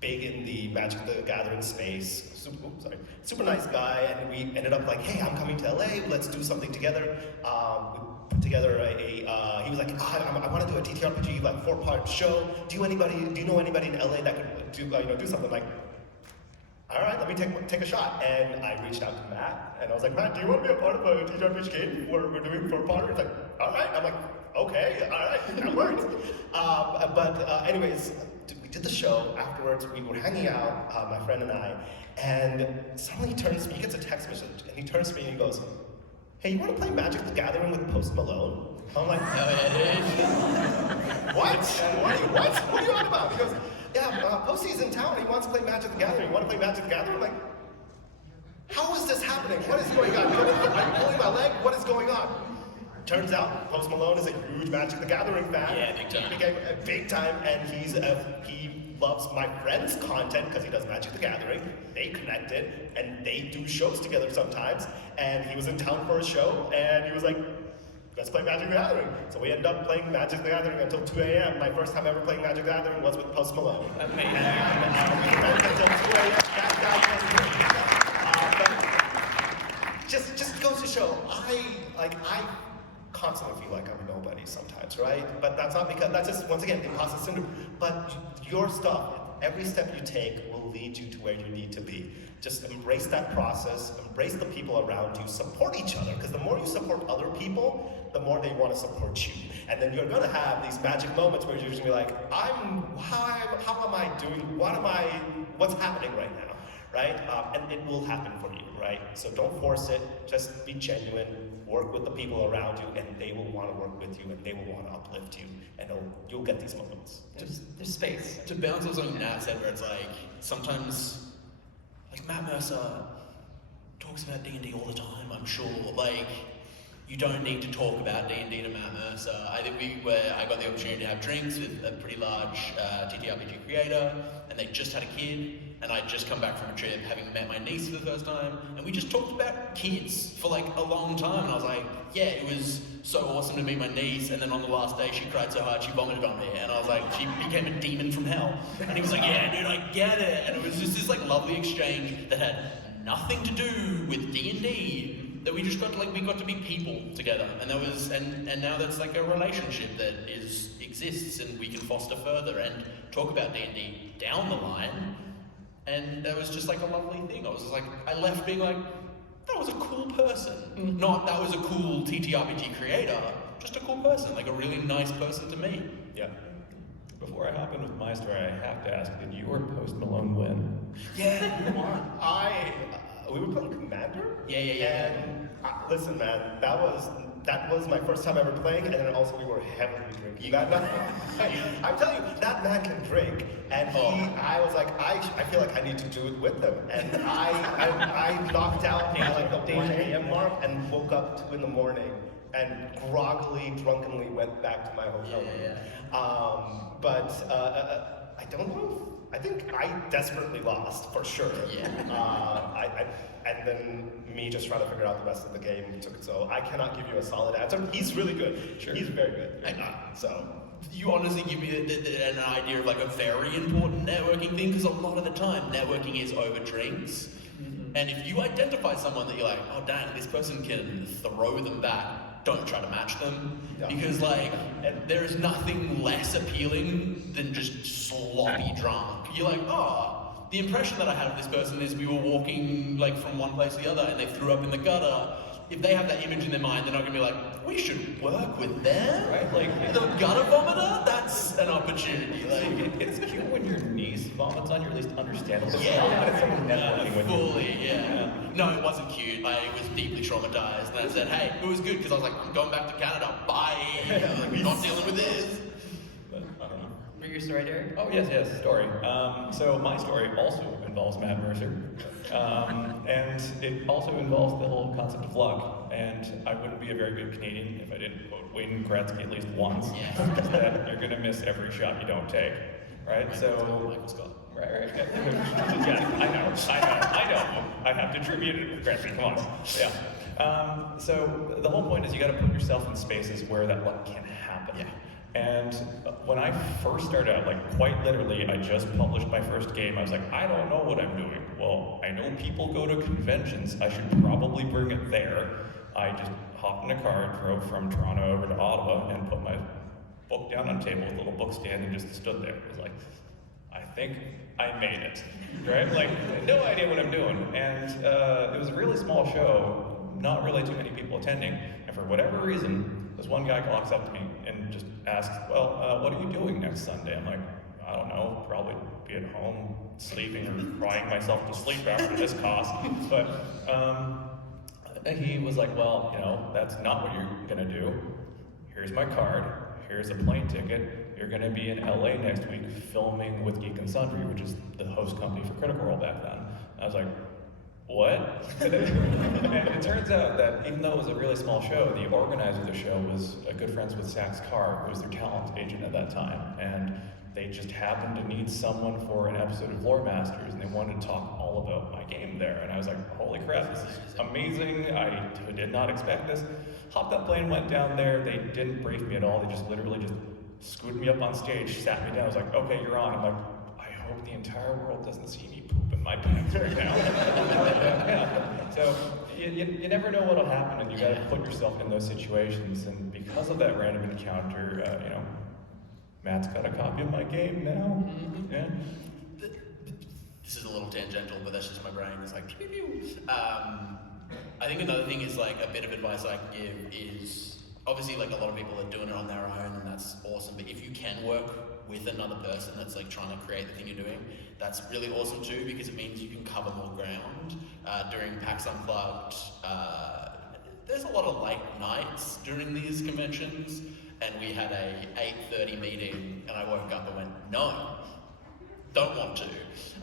big in the Magic the Gathering space. Super nice guy, and we ended up like, "Hey, I'm coming to LA. Let's do something together." We put together he was like, I want to do a TTRPG like 4-part show. Do you know anybody in LA that could do something?" Like, all right, let me take a shot. And I reached out to Matt, and I was like, "Matt, do you want to be a part of a TTRPG game we're doing 4-part?" He's like, "All right." I'm like, "Okay, all right, that works." Anyways, we did the show. Afterwards, we were hanging out, my friend and I, and suddenly he gets a text message, and he turns to me and he goes, "Hey, you want to play Magic the Gathering with Post Malone?" I'm like, Hell yeah, dude. "What? What are you on about?" He goes, "Yeah, Posty's in town. He wants to play Magic the Gathering. You want to play Magic the Gathering?" I'm like, how is this happening? What is going on? I'm pulling my leg. What is going on? Turns out Post Malone is a huge Magic the Gathering fan. Yeah, big time. He became a big time, and he loves my friend's content because he does Magic the Gathering. They connected, and they do shows together sometimes. And he was in town for a show, and he was like, "Let's play Magic the Gathering." So we ended up playing Magic the Gathering until 2 a.m. My first time ever playing Magic the Gathering was with Post Malone. Amazing. And we played until 2 a.m. That guy was just goes to show, I constantly feel like I'm nobody sometimes, right? But that's not because, that's just, once again, imposter syndrome. But your stuff, every step you take will lead you to where you need to be. Just embrace that process, embrace the people around you, support each other, because the more you support other people, the more they want to support you. And then you're gonna have these magic moments where you're just gonna be like, how am I doing, what's happening right now, right? And it will happen for you, right? So don't force it, just be genuine, work with the people around you, and they will want to work with you, and they will want to uplift you, and you'll get these moments. There's space. To bounce on something Nat said, where it's like, sometimes, like, Matt Mercer talks about D&D all the time, I'm sure. Like, you don't need to talk about D&D to Matt Mercer. I think I got the opportunity to have drinks with a pretty large TTRPG creator, and they just had a kid, and I'd just come back from a trip having met my niece for the first time, and we just talked about kids for like a long time, and I was like, yeah, it was so awesome to meet my niece, and then on the last day she cried so hard she vomited on me, and I was like, she became a demon from hell. And he was like, yeah, dude, I get it. And it was just this like lovely exchange that had nothing to do with D&D, that we just got to, we got to be people together, and that was, and now that's like a relationship that exists, and we can foster further and talk about D&D down the line. And that was just like a lovely thing. I was just like, I left being like, that was a cool person. Not that was a cool TTRPG creator, just a cool person, like a really nice person to meet. Yeah. Before I hop in with my story, I have to ask, did you or Post Malone win? Yeah, come on. We were playing Commander. Yeah. And listen, man, that was my first time ever playing, and then also we were heavily drinking. I'm telling you, that man can drink, and I was like, I feel like I need to do it with him, and I knocked out by like the 1 a.m. mark and woke up 2 in the morning, and groggily, drunkenly went back to my hotel room. But I don't know. I think I desperately lost, for sure. Yeah. And then me just trying to figure out the rest of the game took it. So I cannot give you a solid answer. He's really good. Sure. He's very good. So. You honestly give me an idea of like a very important networking thing, because a lot of the time networking is over drinks. And if you identify someone that you're like, oh dang, this person can throw them back, don't try to match them. Yeah. Because like, there is nothing less appealing than just sloppy drunk. You're like, oh, the impression that I had of this person is we were walking like from one place to the other and they threw up in the gutter. If they have that image in their mind, they're not gonna be like, we should work with them. Right, like the gutter vomiter, that's an opportunity. Like, it's cute when your niece vomits on you, or at least understandable. yeah, It's someone networking with you. fully, yeah. No, it wasn't cute. I was deeply traumatized, and I said, hey, it was good because I was like, I'm going back to Canada. Bye. Like, we're not dealing with this. But, I don't know. For your story, Derek? Oh, yes, story. So my story also involves Matt Mercer. And it also involves the whole concept of luck. And I wouldn't be a very good Canadian if I didn't quote Wayne Gretzky at least once. Yeah. Because that you're gonna miss every shot you don't take. Right? Michael Scott. Right. Yeah, I know. I have to attribute it to Gretzky, come on. Yeah. So the whole point is you gotta put yourself in spaces where that luck can happen. Yeah. And when I first started out, like quite literally, I just published my first game. I was like, I don't know what I'm doing. Well, I know people go to conventions. I should probably bring it there. I just hopped in a car, drove from Toronto over to Ottawa, and put my book down on a table with a little book stand and just stood there. It was like, I think I made it, right? Like, no idea what I'm doing. And it was a really small show, not really too many people attending. And for whatever reason, this one guy walks up to me and just asks, well, what are you doing next Sunday? I'm like, I don't know, probably be at home sleeping or crying myself to sleep after this cost. But he was like, well, you know, that's not what you're gonna do. Here's my card, here's a plane ticket. You're gonna be in LA next week filming with Geek and Sundry, which is the host company for Critical Role back then. I was like, what? And it turns out that even though it was a really small show, the organizer of the show was good friends with Sax Carr, who was their talent agent at that time. And they just happened to need someone for an episode of Lore Masters, and they wanted to talk all about my game there. And I was like, holy crap, this is amazing. I did not expect this. Hopped that plane, went down there. They didn't brief me at all. They just literally just scooted me up on stage, sat me down. I was like, okay, you're on. I'm like, I hope the entire world doesn't see me poop in my pants right now. Yeah. So you never know what'll happen, and you got to put yourself in those situations. And because of that random encounter, you know, Matt's got a copy of my game now. Yeah. This is a little tangential, but that's just my brain. It's like, pew, pew, pew. I think another thing is like a bit of advice I can give is obviously like a lot of people are doing it on their own, and that's awesome. But if you can work with another person that's like trying to create the thing you're doing, that's really awesome too, because it means you can cover more ground. During PAX Unplugged, there's a lot of late nights during these conventions, and we had a 8:30 meeting, and I woke up and went, no, don't want to.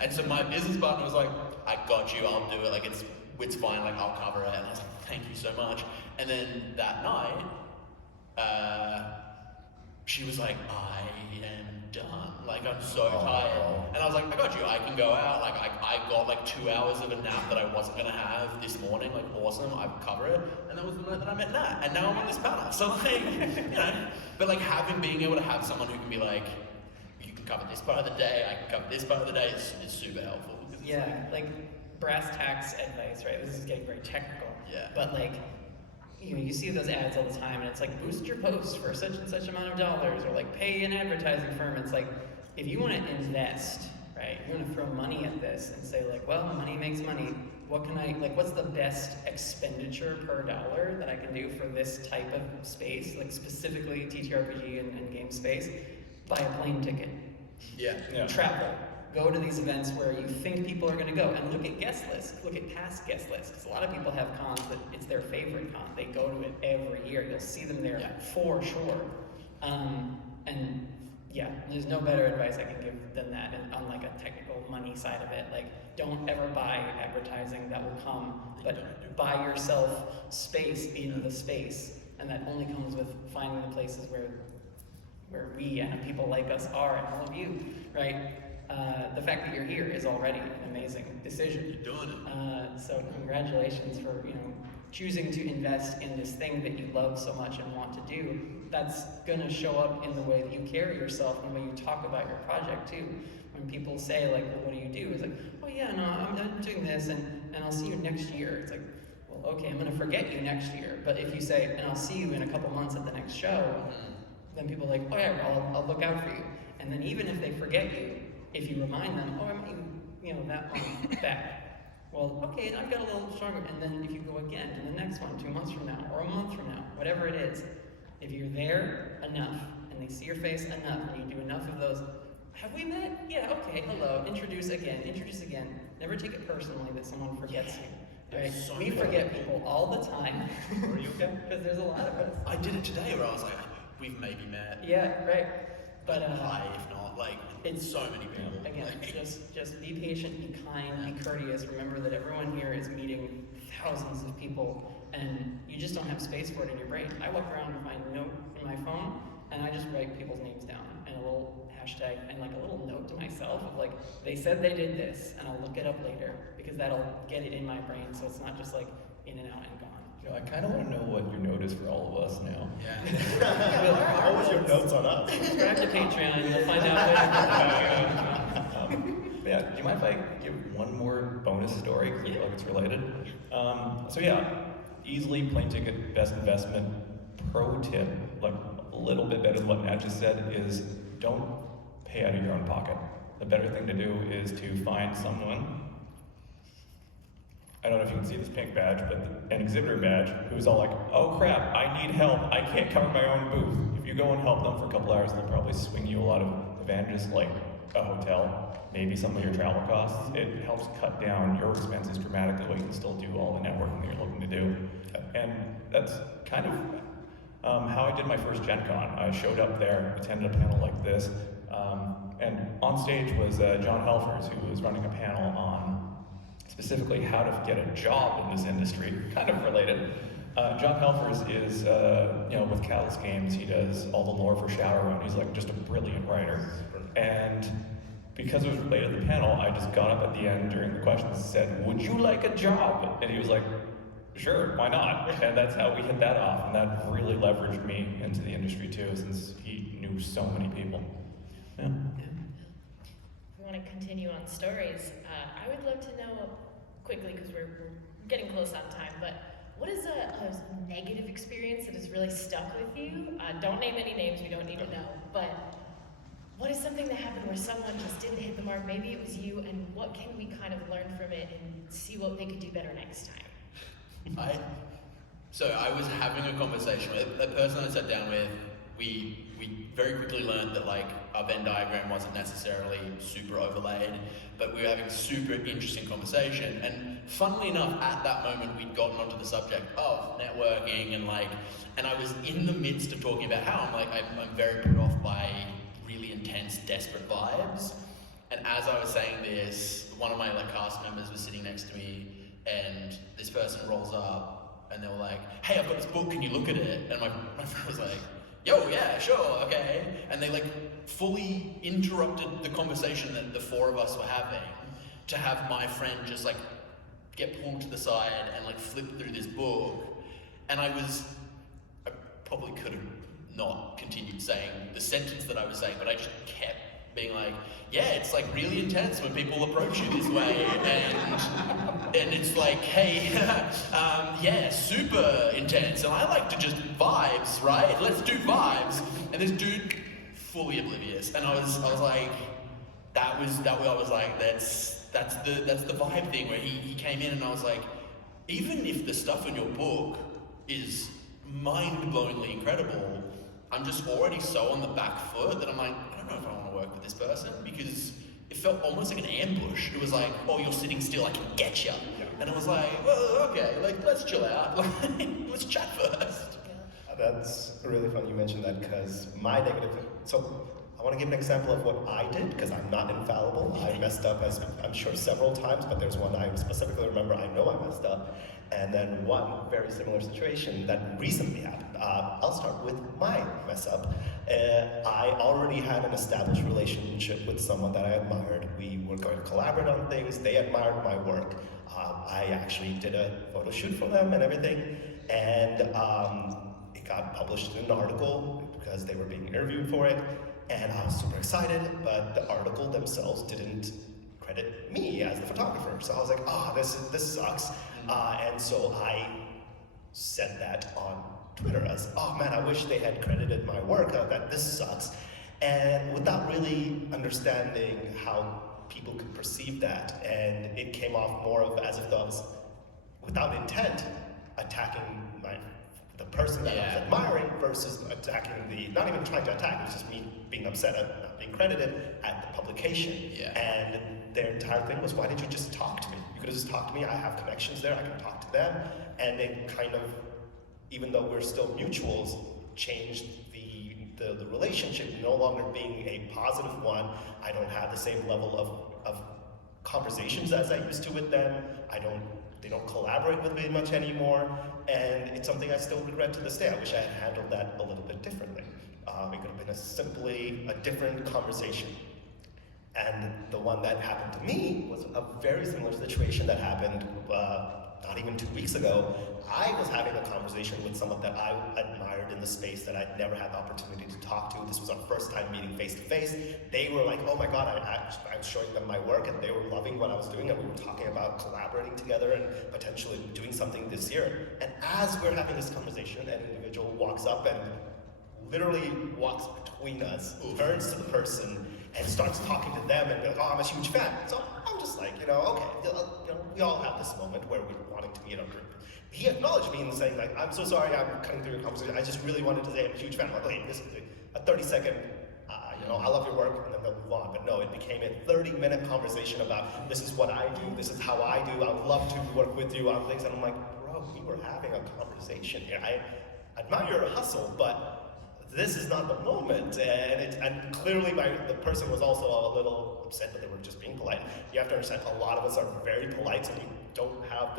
And so my business partner was like, I got you, I'll do it, like it's fine, like I'll cover it. And I was like, thank you so much. And then that night, she was like, I am done. Like, I'm so tired. And I was like, I got you, I can go out. Like, I got like 2 hours of a nap that I wasn't gonna have this morning. Like, awesome, I cover it. And that was the night that I met Nat. And now I'm on this panel. So like, you know, but like being able to have someone who can be like, you can cover this part of the day, I can cover this part of the day, is super helpful. Yeah, like brass tacks advice, right? This is getting very technical. Yeah. But like, you know, you see those ads all the time, and it's like, boost your post for such and such amount of dollars, or like pay an advertising firm. It's like, if you want to invest, right, right? You want to throw money at this and say like, well, money makes money. What can I, like, what's the best expenditure per dollar that I can do for this type of space, like specifically TTRPG and game space? Buy a plane ticket. Yeah. Travel. Go to these events where you think people are going to go, and look at guest lists. Look at past guest lists, because a lot of people have cons that it's their favorite con. They go to it every year. You'll see them there for sure. And yeah, there's no better advice I can give than that on like a technical money side of it. Like, don't ever buy advertising that will come, but buy yourself space in the space, and that only comes with finding the places where we and people like us are, and all of you, right? The fact that you're here is already an amazing decision. You're doing it. So congratulations for choosing to invest in this thing that you love so much and want to do. That's gonna show up in the way that you carry yourself and the way you talk about your project too. When people say like, well, what do you do? It's like, oh yeah, no, I'm doing this and I'll see you next year. It's like, well, okay, I'm gonna forget you next year. But if you say, and I'll see you in a couple months at the next show, then people are like, oh yeah, I'll look out for you. And then even if they forget you, if you remind them, oh, I met you, that month back. Well, okay, I've got a little stronger. And then if you go again to the next one, 2 months from now, or a month from now, whatever it is, if you're there enough, and they see your face enough, and you do enough of those, have we met? Yeah, okay, hello, introduce again. Never take it personally that someone forgets you. Right? So We forget people all the time. Are you okay? Because there's a lot of us. I did it today where I was like, we've maybe met. Yeah, right. But Hi, if not, like, it's so many people. Again, Like, just be patient, be kind, be courteous. Remember that everyone here is meeting thousands of people, and you just don't have space for it in your brain. I walk around with my note in my phone, and I just write people's names down and a little hashtag and like a little note to myself of like, they said they did this, and I'll look it up later because that'll get it in my brain, so it's not just like in and out and gone. I kind of want to know what your note is for all of us now. yeah. What was your notes on us? Subscribe to Patreon, you'll find out later. Yeah, do you mind if I give one more bonus story, because I feel like it's related? So yeah, easily plane ticket, best investment. Pro tip, like a little bit better than what Nat just said, is don't pay out of your own pocket. The better thing to do is to find someone, I don't know if you can see this pink badge, but an exhibitor badge, who's all like, oh crap, I need help, I can't cover my own booth. If you go and help them for a couple hours, they'll probably swing you a lot of advantages, like a hotel, maybe some of your travel costs. It helps cut down your expenses dramatically, while you can still do all the networking that you're looking to do. And that's kind of how I did my first Gen Con. I showed up there, attended a panel like this, and on stage was John Helfers, who was running a panel on specifically how to get a job in this industry, kind of related. John Helfers is, with Callus Games, he does all the lore for Shadowrun. He's like just a brilliant writer. And because it was related to the panel, I just got up at the end during the questions and said, would you like a job? And he was like, sure, why not? And that's how we hit that off. And that really leveraged me into the industry too, since he knew so many people. Yeah. If we want to continue on stories, I would love to know quickly, because we're getting close on time, but what is a negative experience that has really stuck with you? Don't name any names, we don't need to know, but what is something that happened where someone just didn't hit the mark? Maybe it was you, and what can we kind of learn from it and see what they could do better next time? So I was having a conversation with the person I sat down with. We very quickly learned that like our Venn diagram wasn't necessarily super overlaid, but we were having a super interesting conversation. And funnily enough, at that moment, we'd gotten onto the subject of networking and I was in the midst of talking about how I'm very put off by really intense, desperate vibes. And as I was saying this, one of my cast members was sitting next to me, and this person rolls up, and they were like, "Hey, I've got this book. Can you look at it?" And my friend was like, "Yo, yeah, sure, okay." And they fully interrupted the conversation that the four of us were having to have my friend just get pulled to the side and flip through this book. And I probably could have not continued saying the sentence that I was saying, but I just kept being like, yeah, it's really intense when people approach you this way, and it's like, hey, yeah, super intense, and I like to just vibes, right? Let's do vibes. And this dude, fully oblivious, and I was like, that I was like, that's the vibe thing where he came in and I was like, even if the stuff in your book is mind-blowingly incredible, I'm just already so on the back foot that I'm like, I don't know if I want to work with this person, because it felt almost like an ambush. It was like, oh, you're sitting still, I can get you. And I was like, well, okay, like, let's chill out. Let's chat first. That's really funny you mentioned that, because my negative, so I want to give an example of what I did, because I'm not infallible. I messed up, as I'm sure, several times, but there's one I specifically remember I know I messed up. And then one very similar situation that recently happened. I'll start with my mess up. I already had an established relationship with someone that I admired. We were going to collaborate on things. They admired my work. I actually did a photo shoot for them and everything. And it got published in an article because they were being interviewed for it. And I was super excited, but the article themselves didn't credit me as the photographer. So I was like, oh, this sucks. And so I said that on Twitter as, oh man, I wish they had credited my work, that this sucks. And without really understanding how people could perceive that, and it came off more of as if I was, without intent, attacking the person that I was admiring versus attacking not even trying to attack, it was just me being upset at not being credited at the publication. Yeah. And their entire thing was, why did you just talk to me? You could have just talked to me, I have connections there, I can talk to them. And it kind of, even though we're still mutuals, changed the relationship, no longer being a positive one. I don't have the same level of conversations as I used to with them. They don't collaborate with me much anymore, and it's something I still regret to this day. I wish I had handled that a little bit differently. It could have been simply a different conversation. And the one that happened to me was a very similar situation that happened not even 2 weeks ago. I was having a conversation with someone that I admired in the space that I'd never had the opportunity to talk to. This was our first time meeting face to face. They were like, oh my God, I was showing them my work and they were loving what I was doing, and we were talking about collaborating together and potentially doing something this year. And as we're having this conversation, an individual walks up and literally walks between us, turns to the person and starts talking to them and be like, oh, I'm a huge fan. So I'm just like, okay, we all have this moment where we're wanting to meet our group. He acknowledged me and saying like, I'm so sorry I'm cutting through your conversation. I just really wanted to say I'm a huge fan. I'm like, okay, this is a 30-second, I love your work, and then they'll move on. But no, it became a 30-minute conversation about, this is what I do, this is how I do, I would love to work with you on things. And I'm like, bro, we were having a conversation here. I admire your hustle, but this is not the moment. And clearly the person was also a little upset that they were just being polite. You have to understand, a lot of us are very polite, so we don't have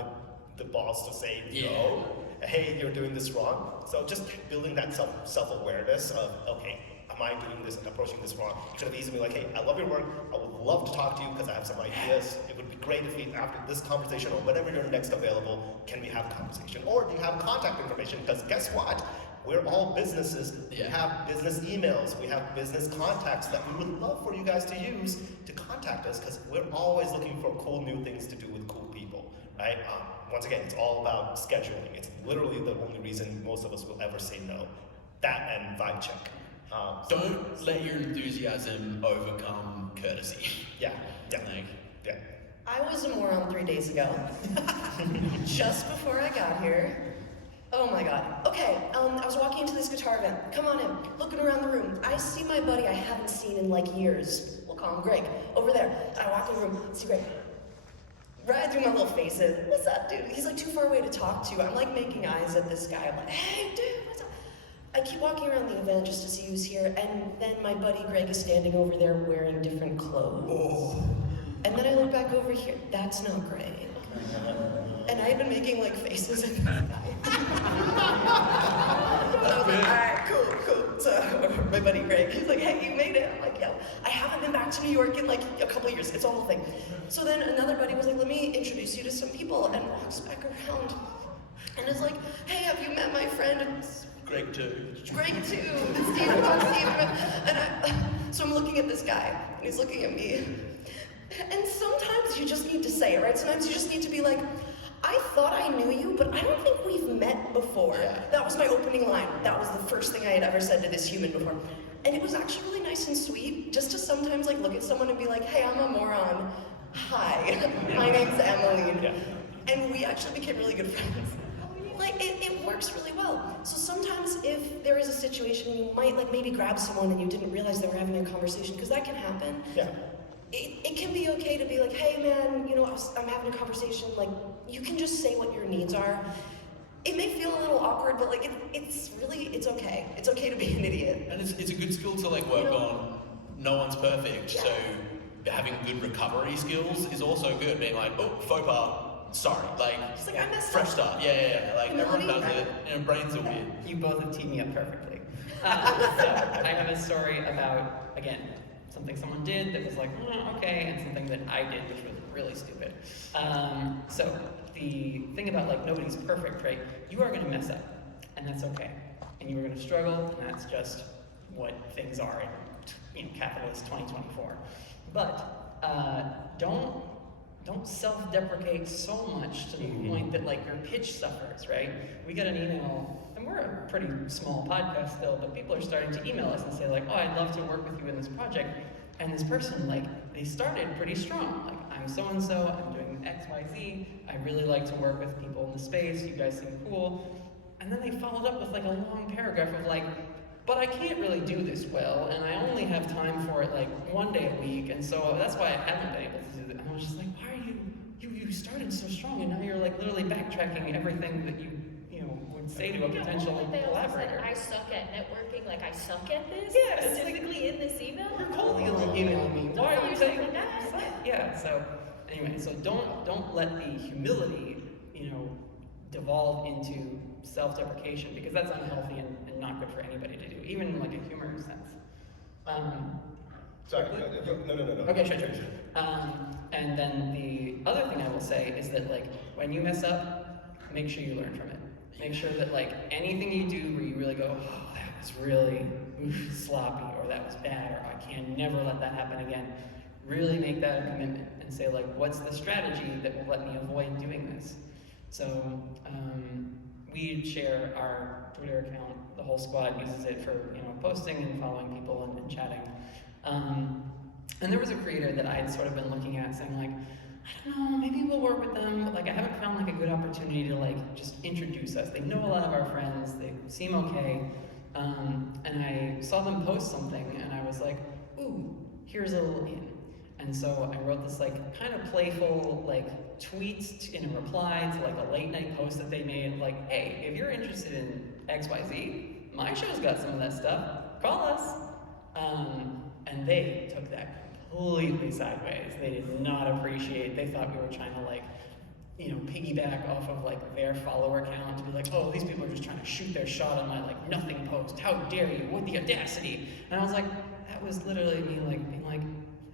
the balls to say, no, hey, you're doing this wrong. So just building that self-awareness of, okay, am I doing this and approaching this wrong? You could have easily be like, hey, I love your work, I would love to talk to you because I have some ideas. It would be great if we, after this conversation or whenever you're next available, can we have a conversation? Or do you have contact information? Because guess what? We're all businesses. We have business emails. We have business contacts that we would love for you guys to use to contact us, because we're always looking for cool new things to do with cool people, right? Once again, it's all about scheduling. It's literally the only reason most of us will ever say no. That and vibe check. Don't let your enthusiasm overcome courtesy. Yeah. I was a moron 3 days ago, just before I got here. Oh my God. Okay, I was walking into this guitar event. Come on in, looking around the room. I see my buddy I haven't seen in like years. We'll call him Greg. Over there. I walk in the room, see Greg. Right through my little faces. What's up, dude? He's like too far away to talk to. I'm like making eyes at this guy. I'm like, hey, dude, what's up? I keep walking around the event just to see who's here, and then my buddy Greg is standing over there wearing different clothes. Oh. And then I look back over here. That's not Greg. And I had been making like faces at this guy. And I was like, all right, cool. So my buddy Greg, he's like, hey, you made it. I'm like, yeah. I haven't been back to New York in like a couple of years. It's all the thing. So then another buddy was like, let me introduce you to some people, and walks back around. And is like, hey, have you met my friend? Greg too. Greg too. It's Steven. And so I'm looking at this guy, and he's looking at me. And sometimes you just need to say it, right? Sometimes you just need to be like, I thought I knew you, but I don't think we've met before. Yeah. That was my opening line. That was the first thing I had ever said to this human before. And it was actually really nice and sweet, just to sometimes like look at someone and be like, hey, I'm a moron. Hi, my name's Emily. Yeah. And we actually became really good friends. Like, it works really well. So sometimes if there is a situation, you might like maybe grab someone and you didn't realize they were having a conversation, because that can happen. Yeah. It can be okay to be like, hey man, you know, I'm having a conversation, like, you can just say what your needs are. It may feel a little awkward, but like, it's okay. It's okay to be an idiot. And it's a good skill to like work on. No one's perfect, Yeah. so having good recovery skills is also good. Being like, oh, faux pas, sorry, like, Just like, I messed fresh up. start. Yeah. Like everyone does Humility, it, and brains are weird. You both have teed me up perfectly. So I have a story about, again, something someone did that was like, okay, and something that I did, which was really stupid. So the thing about like nobody's perfect, right? You are gonna mess up, and that's okay. And you are gonna struggle, and that's just what things are in capitalist 2024. But don't self-deprecate so much to the point that like your pitch suffers, right? We got an email, and we're a pretty small podcast still, but people are starting to email us and say like, oh, I'd love to work with you in this project. And this person, like, they started pretty strong. Like, I'm so-and-so, I'm doing X, Y, Z, I really like to work with people in the space, you guys seem cool. And then they followed up with like a long paragraph of like, but I can't really do this well, and I only have time for it like 1 day a week, and so that's why I haven't been able to do that. And I was just like, why are you started so strong, and now you're like literally backtracking everything that you would say to a potential They also said, collaborator. I suck at networking, like I suck at this? Yeah, it's specifically in this email? You're calling me. Why are you saying that? Yeah, so anyway, so don't let the humility, devolve into self-deprecation, because that's unhealthy and not good for anybody to do, even in like a humorous sense. Sorry, no. Okay, sure. And then the other thing I will say is that like when you mess up, make sure you learn from it. Make sure that like anything you do where you really go, oh, that was really sloppy, or that was bad, or I can never let that happen again. Really make that a commitment and say like, what's the strategy that will let me avoid doing this? So we share our Twitter account. The whole squad uses it for posting and following people and chatting. And there was a creator that I had sort of been looking at, saying like, I don't know, maybe we'll work with them, but like I haven't found like a good opportunity to like just introduce us. They know a lot of our friends. They seem okay. And I saw them post something, and I was like, ooh, here's a little in. And so I wrote this like kind of playful like tweet in a reply to like a late night post that they made, like, hey, if you're interested in XYZ, my show's got some of that stuff, call us. And they took that completely sideways. They did not appreciate, they thought we were trying to like, piggyback off of like their follower count to be like, oh, these people are just trying to shoot their shot on my like nothing post. How dare you, with the audacity. And I was like, that was literally me like being like,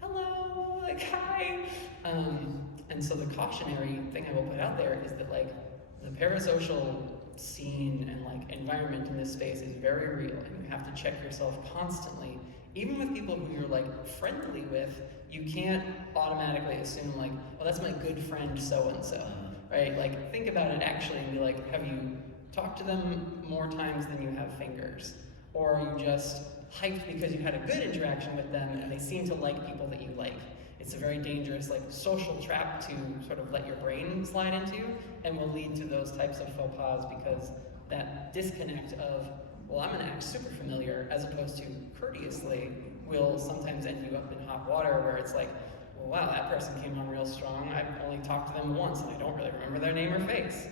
hello, like hi. And so the cautionary thing I will put out there is that like the parasocial scene and like environment in this space is very real, and you have to check yourself constantly. Even with people who you're like friendly with, you can't automatically assume like, well, that's my good friend so-and-so, right? Like think about it actually and be like, have you talked to them more times than you have fingers? Or are you just hyped because you had a good interaction with them and they seem to like people that you like? It's a very dangerous like social trap to sort of let your brain slide into, and will lead to those types of faux pas, because that disconnect of, well, I'm gonna act super familiar as opposed to courteously will sometimes end you up in hot water, where it's like, well, wow, that person came on real strong. I've only talked to them once and I don't really remember their name or face.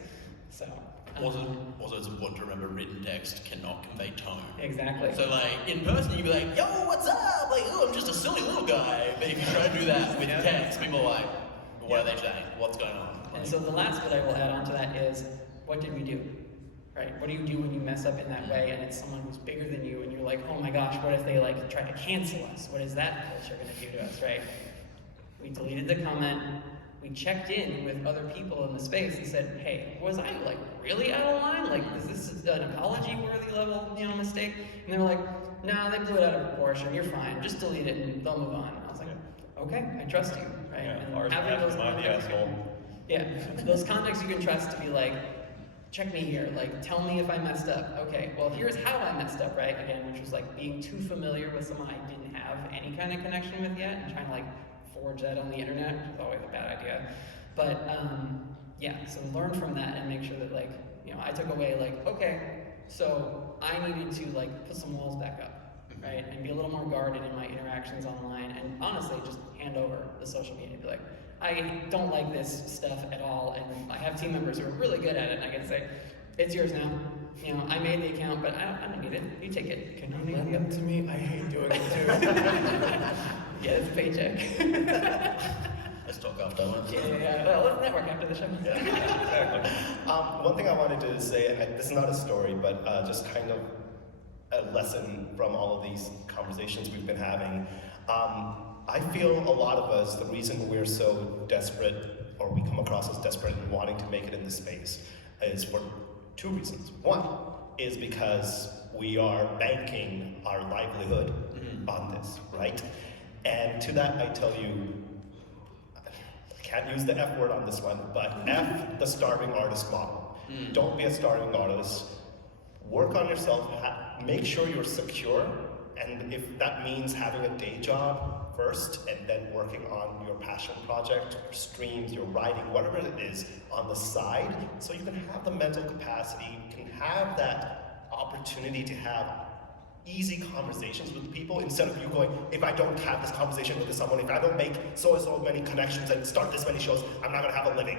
So. Also, it's important to remember written text cannot convey tone. Exactly. So like in person you'd be like, yo, what's up? Like, oh, I'm just a silly little guy. But if you try to do that with text, people are like, what are they saying? What's going on? And so the last bit I will add on to that is, what did we do? Right? What do you do when you mess up in that way and it's someone who's bigger than you and you're like, oh my gosh, what if they like try to cancel us? What is that culture gonna do to us, right? We deleted the comment. We checked in with other people in the space and said, hey, was I like really out of line? Like, is this an apology-worthy level, mistake? And they were like, nah, they blew it out of proportion. You're fine. Just delete it and they'll move on. And I was like, okay, I trust you, right? Yeah, And ours having those mind the contacts, asshole. yeah, those contacts you can trust to be like, check me here, like tell me if I messed up. Okay, well here's how I messed up, right? Again, which was like being too familiar with someone I didn't have any kind of connection with yet and trying to like forge that on the internet, which is always a bad idea. But yeah, so learn from that and make sure that like, I took away like, okay, so I needed to like put some walls back up, right? And be a little more guarded in my interactions online and honestly just hand over the social media. Be like, I don't like this stuff at all, and I have team members who are really good at it, and I can say, it's yours now. I made the account, but I don't need it. You take it. Can you Lend them to me? I hate doing it too. Yeah, it's a paycheck. Let's talk afterwards. Yeah. Well, let's network after the show. Yeah, exactly. One thing I wanted to say, this is not a story, but just kind of a lesson from all of these conversations we've been having. I feel a lot of us, the reason we're so desperate, or we come across as desperate and wanting to make it in this space, is for two reasons. One is because we are banking our livelihood on this, right? And to that I tell you, I can't use the F word on this one, but F the starving artist model. Don't be a starving artist. Work on yourself, make sure you're secure, and if that means having a day job first and then working on your passion project, your streams, your writing, whatever it is on the side, so you can have the mental capacity, you can have that opportunity to have easy conversations with people instead of you going, if I don't have this conversation with someone, if I don't make so and so many connections and start this many shows, I'm not gonna have a living.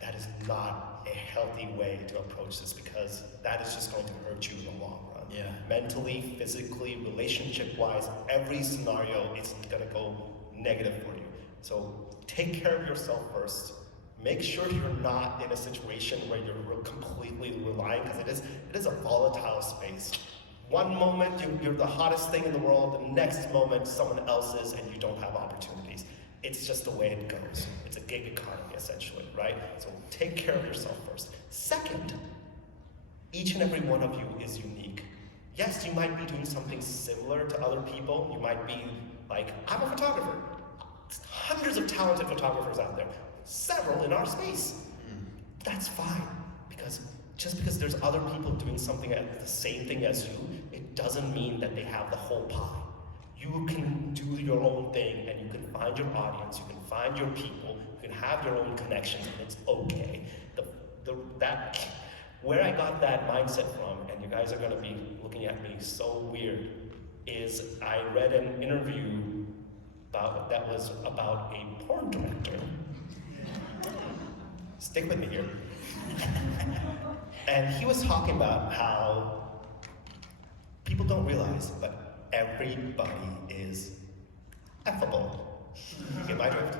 That is not a healthy way to approach this because that is just going to hurt you in the long run. Yeah. Mentally, physically, relationship-wise, every scenario is gonna go negative for you. So take care of yourself first. Make sure you're not in a situation where you're completely relying, because it is a volatile space. One moment you're the hottest thing in the world, the next moment someone else is and you don't have opportunities. It's just the way it goes. It's a gig economy essentially, right? So take care of yourself first. Second, each and every one of you is unique. Yes, you might be doing something similar to other people. You might be like, I'm a photographer. Hundreds of talented photographers out there, several in our space. That's fine, because just because there's other people doing something at the same thing as you, it doesn't mean that they have the whole pie. You can do your own thing and you can find your audience, you can find your people, you can have your own connections, and it's okay. Where I got that mindset from, and you guys are gonna be looking at me so weird, is I read an interview that was about a porn director. Stick with me here. And he was talking about how people don't realize, but everybody is effable. You get my drift?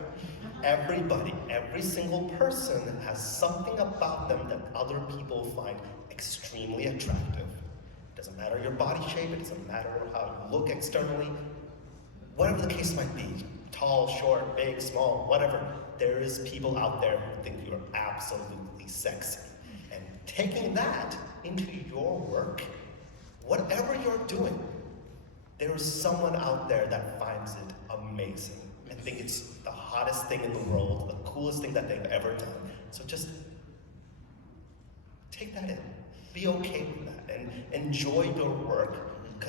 Everybody, every single person has something about them that other people find extremely attractive. It doesn't matter your body shape, it doesn't matter how you look externally, whatever the case might be, tall, short, big, small, whatever, there is people out there who think you're absolutely sexy. And taking that into your work, whatever you're doing, there is someone out there that finds it amazing and think it's the hottest thing in the world, the coolest thing that they've ever done. So just take that in. Be okay with that and enjoy your work,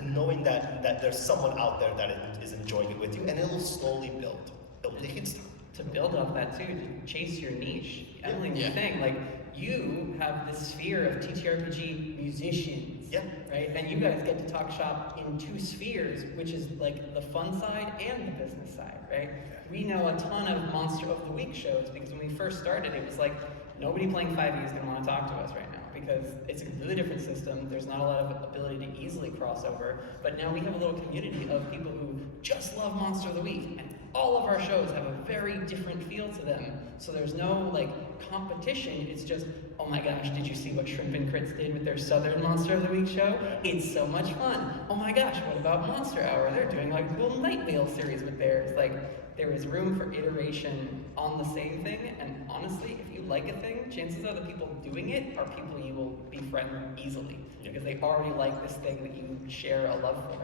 knowing that there's someone out there that is enjoying it with you, and it will slowly build. It'll take its time. To build off that too, to chase your niche. Emily, the thing, like, you have this sphere of TTRPG musicians, right? And you guys get to talk shop in two spheres, which is like the fun side and the business side, right? We know a ton of Monster of the Week shows because when we first started, it was like, nobody playing 5e is gonna wanna talk to us right now because it's a completely different system. There's not a lot of ability to easily cross over, but now we have a little community of people who just love Monster of the Week, and all of our shows have a very different feel to them. So there's no like competition, it's just, oh my gosh, did you see what Shrimp and Crits did with their Southern Monster of the Week show? It's so much fun. Oh my gosh, what about Monster Hour? They're doing like a little Night Wheel series with theirs. Like, there is room for iteration on the same thing, and honestly, if you like a thing, chances are the people doing it are people you will befriend easily, because they already like this thing that you share a love for.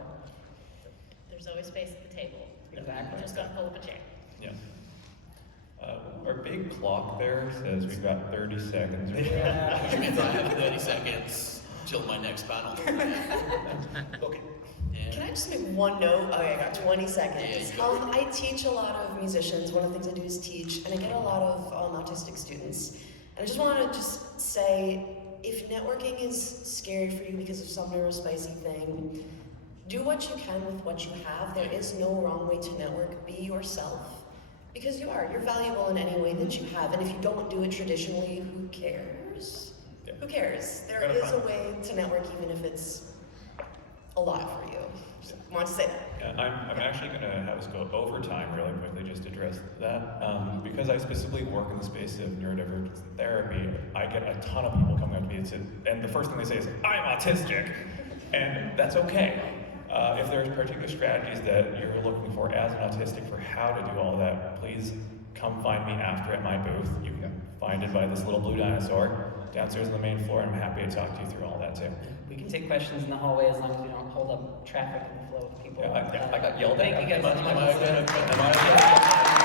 There's always space at the table. Exactly. You just gotta pull up a chair. Yeah. our big clock there says we've got 30 seconds. Which means I have 30 seconds till my next panel. Okay. Yeah. Can I just make one note? Okay, I got 20 seconds. Yeah, you go. I teach a lot of musicians. One of the things I do is teach, and I get a lot of autistic students. And I just want to just say, if networking is scary for you because of some neurospicy thing, do what you can with what you have. There is no wrong way to network. Be yourself. Because you are. You're valuable in any way that you have. And if you don't do it traditionally, who cares? Yeah. Who cares? There Gotta is find a way to network even if it's a lot for you. Just want to say that. Yeah, I'm actually going to have us go overtime really quickly just to address that. Because I specifically work in the space of neurodivergence therapy, I get a ton of people coming up to me and the first thing they say is, I'm autistic. And that's okay. If there's particular strategies that you're looking for as an autistic for how to do all that, please come find me after at my booth. You can find it by this little blue dinosaur downstairs on the main floor, and I'm happy to talk to you through all that too. We can take questions in the hallway as long as we don't hold up traffic and the flow of people. Yeah, I got yelled at. Thank you guys so Am I much. gonna-